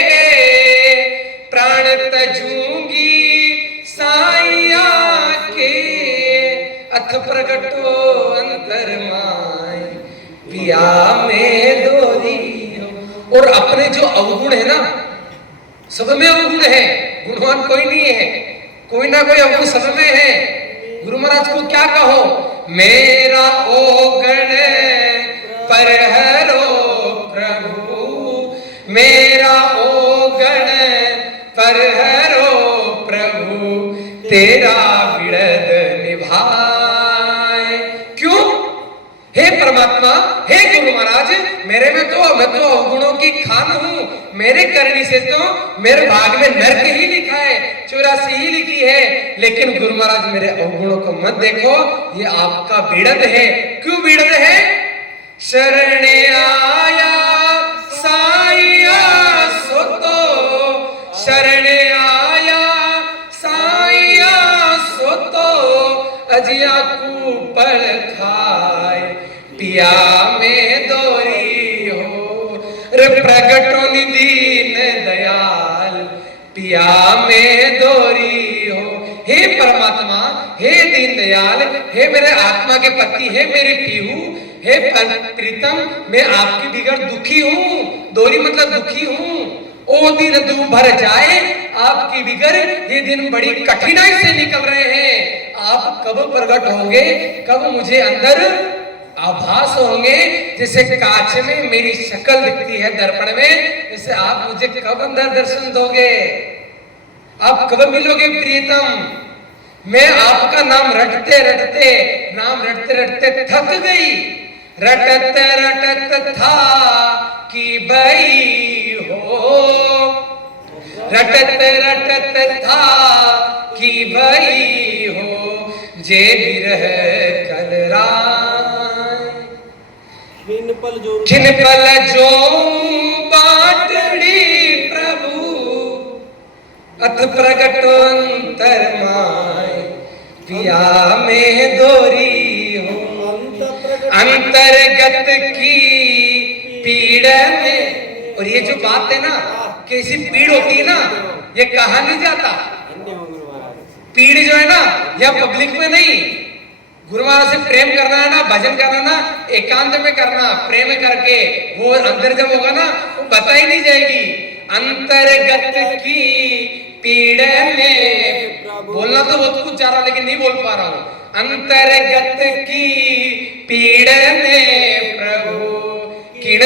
प्राण तजूंगी साइया के। अथ प्रगटो अंतर माय पिया में दो और अपने जो अवगुण है ना, सब में अवगुण है, गुणवान कोई नहीं है, कोई ना कोई अवगुण सब में है। गुरु महाराज को क्या कहो, मेरा ओगण पर हरो प्रभु, मेरा ओगण पर हरो प्रभु, तेरा बिड़द निभाए। क्यों? हे परमात्मा, हे गुरु महाराज, मेरे में तो मैं तो अवगुणों की खान हूं, मेरे करनी से तो मेरे भाग में नरक ही लिखा है, 84 ही लिखी है। लेकिन गुरु महाराज मेरे अवगुणों को मत देखो, ये आपका बिड़द है। क्यों बिड़द है? शरणे आया साईया सो तो, शरणे आया साईया सो तो, अजिया कूपल खाए पिया में दोरी हो, रे प्रगटो निधीन दयाल पिया में दोरी हो। हे परमात्मा, हे दीन दयाल, हे मेरे आत्मा के पति, हे मेरे पीहू, हे प्रीतम, मैं आपकी बिगड़ दुखी हूं। दोरी मतलब दुखी हूं। ओ दिन दू भर जाए आपकी बिगड़, ये दिन बड़ी कठिनाई से निकल रहे हैं। आप कब प्रकट होंगे, कब मुझे अंदर आभास होंगे, जैसे कांच में मेरी शक्ल दिखती है दर्पण में, जैसे आप मुझे कब अंदर दर्शन दोगे, आप कब मिलोगे प्रियतम। मैं आपका नाम रटते रटते थक गई, रटत रटत था कि बई हो, रटत रटत था कि बई हो, जे बिरह कल जिन पल जो बाटड़ी प्रभु, अथ प्रगट अंतर माय पिया में दोरी हो, अंतर्गत की पीड़ में। और ये जो बात है ना, कैसी पीड़ होती है ना, ये कहा नहीं जाता। पीड़ जो है ना, यह पब्लिक में नहीं, गुरु महाराज से प्रेम करना है ना, भजन करना ना, एकांत में करना, प्रेम करके, वो अंदर जब होगा ना, वो बता ही नहीं जाएगी। अंतर्गत की पीड़ में, बोलना तो बहुत कुछ जा रहा, लेकिन नहीं बोल पा रहा हूं। अंतर्गत की पीड़ में प्रभु किण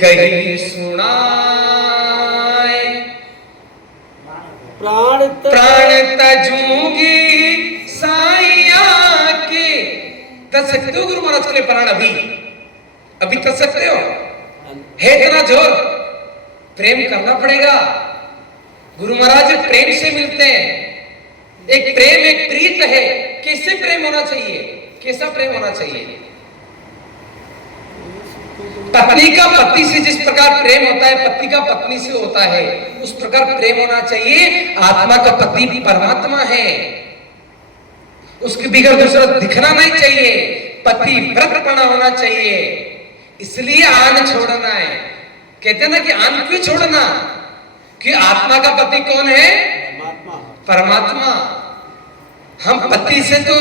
कही सुनाए, प्राण तजूंगी साइया के। तज सकते हो गुरु महाराज के लिए प्राण? अभी तज सकते हो? है इतना जोर? प्रेम करना पड़ेगा। गुरु महाराज प्रेम से मिलते हैं। एक प्रेम, एक प्रीत है। कैसे प्रेम होना चाहिए? कैसा प्रेम होना चाहिए? पत्नी का पति से जिस प्रकार प्रेम होता है, पति का पत्नी से होता है, उस प्रकार प्रेम होना चाहिए। आत्मा का पति भी परमात्मा है, उसकी बिगड़ दूसरा दिखना नहीं चाहिए। पति व्रतपना होना चाहिए। इसलिए आन छोड़ना है। कहते हैं ना कि आन क्यों छोड़ना? कि आत्मा का पति कौन है? परमात्मा। हम पति से तो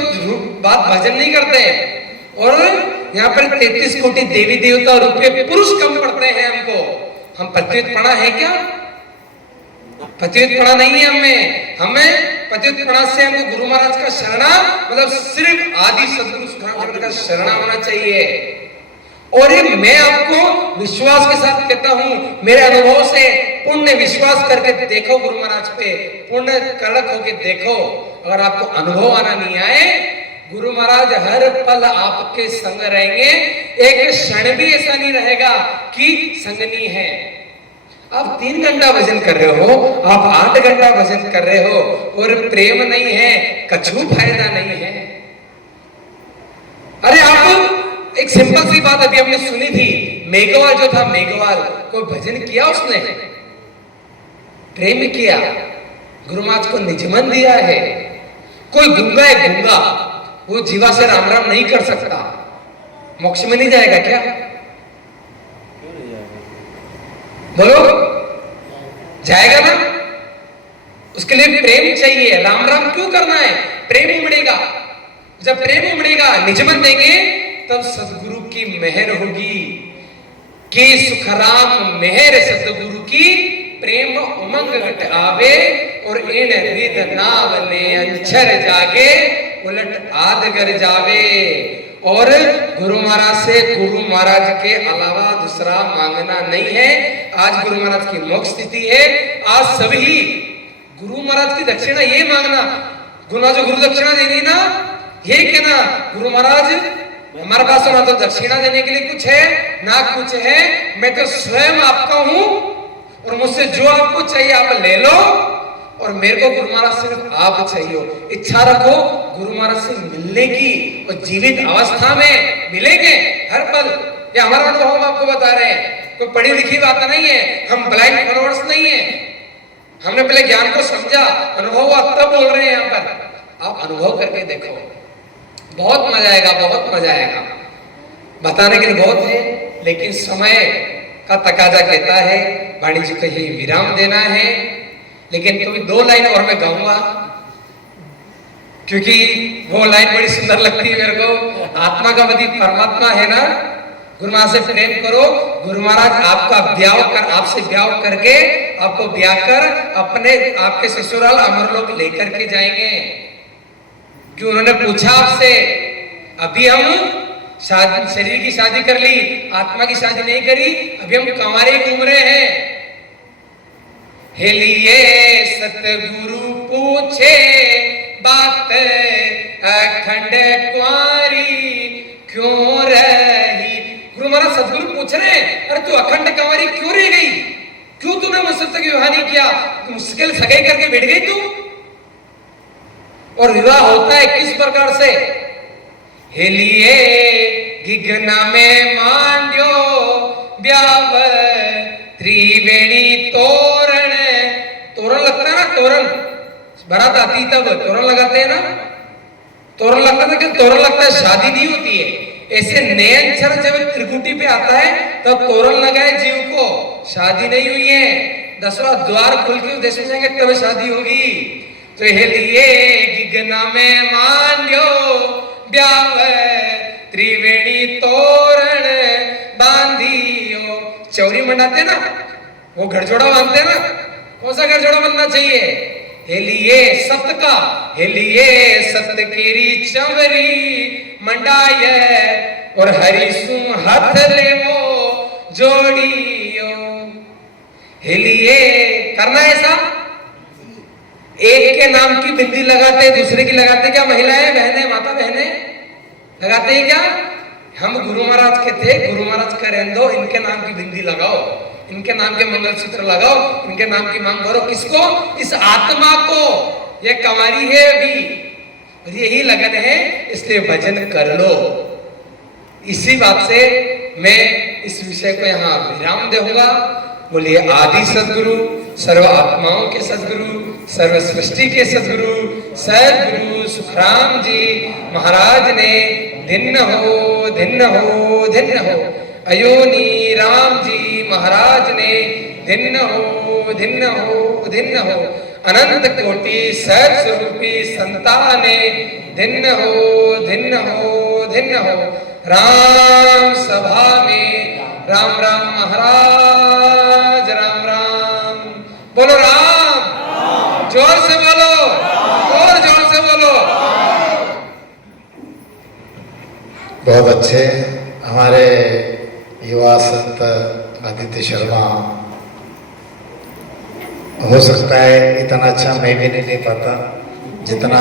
बात भजन नहीं करते हैं, और यहाँ पर 33 कोटि देवी देवता और रुपये पुरुष कम पड़ते हैं हमको। हम पतितपना है क्या? पतितपना नहीं है हमें पतितपना से हमको गुरु महाराज का शरणा, मतलब सिर्फ आदि सदगुरु सुखराम का शरणा होना चाहिए। और ये मैं आपको विश्वास के साथ कहता हूं, मेरे अनुभव से पुण्य विश्वास करके देखो गुरु महाराज पे, पुण्य कड़क होके देखो। अगर आपको अनुभव आना नहीं आए, गुरु महाराज हर पल आपके संग रहेंगे। एक क्षण भी ऐसा नहीं रहेगा कि संगनी है। आप 3 घंटा भजन कर रहे हो, आप 8 घंटा भजन कर रहे हो, और प्रेम नहीं है, कछु फायदा नहीं है। अरे आप एक सिंपल सी बात अभी हमने सुनी थी, मेघवाल जो था, मेघवाल कोई भजन किया उसने? प्रेम किया, गुरु महाराज को निजमन दिया है। कोई गूंगा है, गूंगा, वो जीवा से राम राम नहीं कर सकता, मोक्ष में नहीं जाएगा क्या? बोलो, जाएगा ना? उसके लिए प्रेम चाहिए। राम राम क्यों करना है? प्रेम उमड़ेगा। जब प्रेम उमड़ेगा, निजमन देंगे, तब सदगुरु की मेहर होगी। कि सुखराम मेहर सतगुरु की प्रेम उमंग घट आवे और इन विद नावले अंचर जागे उलट आदगर जावे। और गुरु महाराज से गुरु महाराज के अलावा दूसरा मांगना नहीं है। आज गुरु महाराज की मोक्ष स्थिति है। आज सभी गुरु महाराज की दक्षिणा ये मांगना, गुरु महाराज गुरु दक्षिणा देनी ना, ये कहना गुरु महाराज हमारे पास ना तो दक्षिणा देने के लिए कुछ है ना कुछ है, मैं तो स्वयं आपका हूं और मुझसे जो आपको चाहिए आप ले लो और मेरे को गुरु महाराज सिर्फ आप चाहिए। इच्छा रखो गुरु महाराज से मिलने की और जीवित अवस्था में मिलेंगे हर पल। ये हमारा अनुभव हम आपको बता रहे हैं, कोई पढ़ी लिखी बात नहीं है, हम ब्लाइंड फॉलोअर्स नहीं है। हमने पहले ज्ञान को समझा, अनुभव हुआ तब बोल रहे हैं यहाँ पर। आप अनुभव करके देखो, बहुत मजा आएगा, बहुत मजा आएगा। बताने के लिए बहुत है लेकिन समय का तकाजा कहता है वाणी जी को ही विराम देना है। लेकिन कभी 2 लाइन और मैं गाऊंगा क्योंकि वो लाइन बड़ी सुंदर लगती है मेरे को। आत्मा का पति परमात्मा है ना, गुरु महाराज से प्रेम करो, गुरु महाराज आपका ब्याह कर, आपसे ब्याह करके आपको ब्याह कर अपने आपके ससुराल अमरलोक लेकर के जाएंगे। क्यों उन्होंने पूछा आपसे, अभी हम शादी शरीर की शादी कर ली, आत्मा की शादी नहीं करी, अभी हम कंवारे घूम रहे हैं। हेलिए सतगुरु पूछे बात अखंड कुंवारी क्यों रही। गुरु महाराज सतगुरु पूछ रहे हैं, अरे तू अखंड कुंवारी क्यों रह गई, क्यों तूने मुझसे तक विवाह नहीं किया, मुश्किल सगाई करके बैठ गई तू। और विवाह होता है किस प्रकार से, हेलिए गिगना में मांड्यो ब्याव त्रिवेणी तोरण। तोरण लगता है ना, तोरण बारात आती तब तोरण लगाते हैं ना, तोरण लगता था कि तोरण लगता है, शादी नहीं होती है। ऐसे नयन क्षण जब त्रिकुटी पे आता है तब तोरण लगाए जीव को, शादी नहीं हुई है। 10वां द्वार खुल के देश में जाएंगे तब शादी होगी। तो हेलिए गिगना में मांड्यो ब्याव त्रिवेणी तोरण बांधियो। चौरी मंडाते ना, वो घरजोड़ा बांधते ना, कौन सा घरजोड़ा बनना चाहिए, हेलिए सत का, हेलिए सत केरी चवरी मंडाय और हरिसु हाथ ले वो जोड़ियो। हेलिए करना ऐसा, एक के नाम की बिंदी लगाते दूसरे की लगाते क्या, महिलाएं बहनें माता बहनें लगाते हैं क्या। हम गुरु महाराज के थे, गुरु महाराज का रहने दो, इनके नाम की बिंदी लगाओ, इनके नाम के मंगलसूत्र लगाओ, इनके नाम की मांग करो। किसको, इस आत्मा को। ये कंवारी है अभी और यही लगन है, इसलिए भजन कर लो। इसी बात से मैं इस विषय को यहाँ विराम दूंगा। बोलिए आदि सदगुरु, सर्व आत्माओं के सदगुरु, सर्व सृष्टि के सदगुरु सदगुरु सुखराम जी महाराज ने धिन्न हो धिन्न हो धिन्न हो। अयोनी राम जी महाराज ने धिन्न हो धिन्न हो धिन्न हो। अनंत कोटि सत स्वरूपी संताने धिन्न हो धिन्न हो धिन्न हो। राम सभा में राम राम महाराज राम राम। बोलो राम, जोर से बोलो और जोर से बोलो। बहुत अच्छे हमारे युवा संत आदित्य शर्मा। हो सकता है इतना अच्छा मैं भी नहीं ले पाता जितना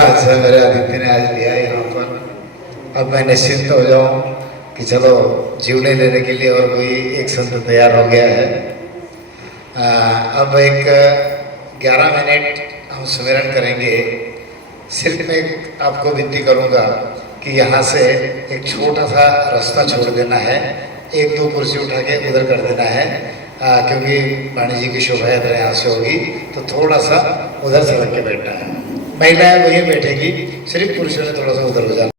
अच्छा मेरे आदित्य ने आज लिया यहाँ पर। अब मैं निश्चिंत हो जाऊँ कि चलो जीवने लेने के लिए और कोई एक संत तैयार हो गया है। अब एक 11 मिनट हम सुमिरन करेंगे। सिर्फ मैं आपको विनती करूँगा कि यहाँ से एक छोटा सा रास्ता छोड़ देना है, 1-2 कुर्सी उठा के उधर कर देना है, क्योंकि वाणी जी की शोभा यात्रा यहाँ से होगी तो थोड़ा सा उधर सड़क के बैठना है। महिलाएं वहीं बैठेगी, सिर्फ पुरुषों ने थोड़ा सा उधर हो जाना।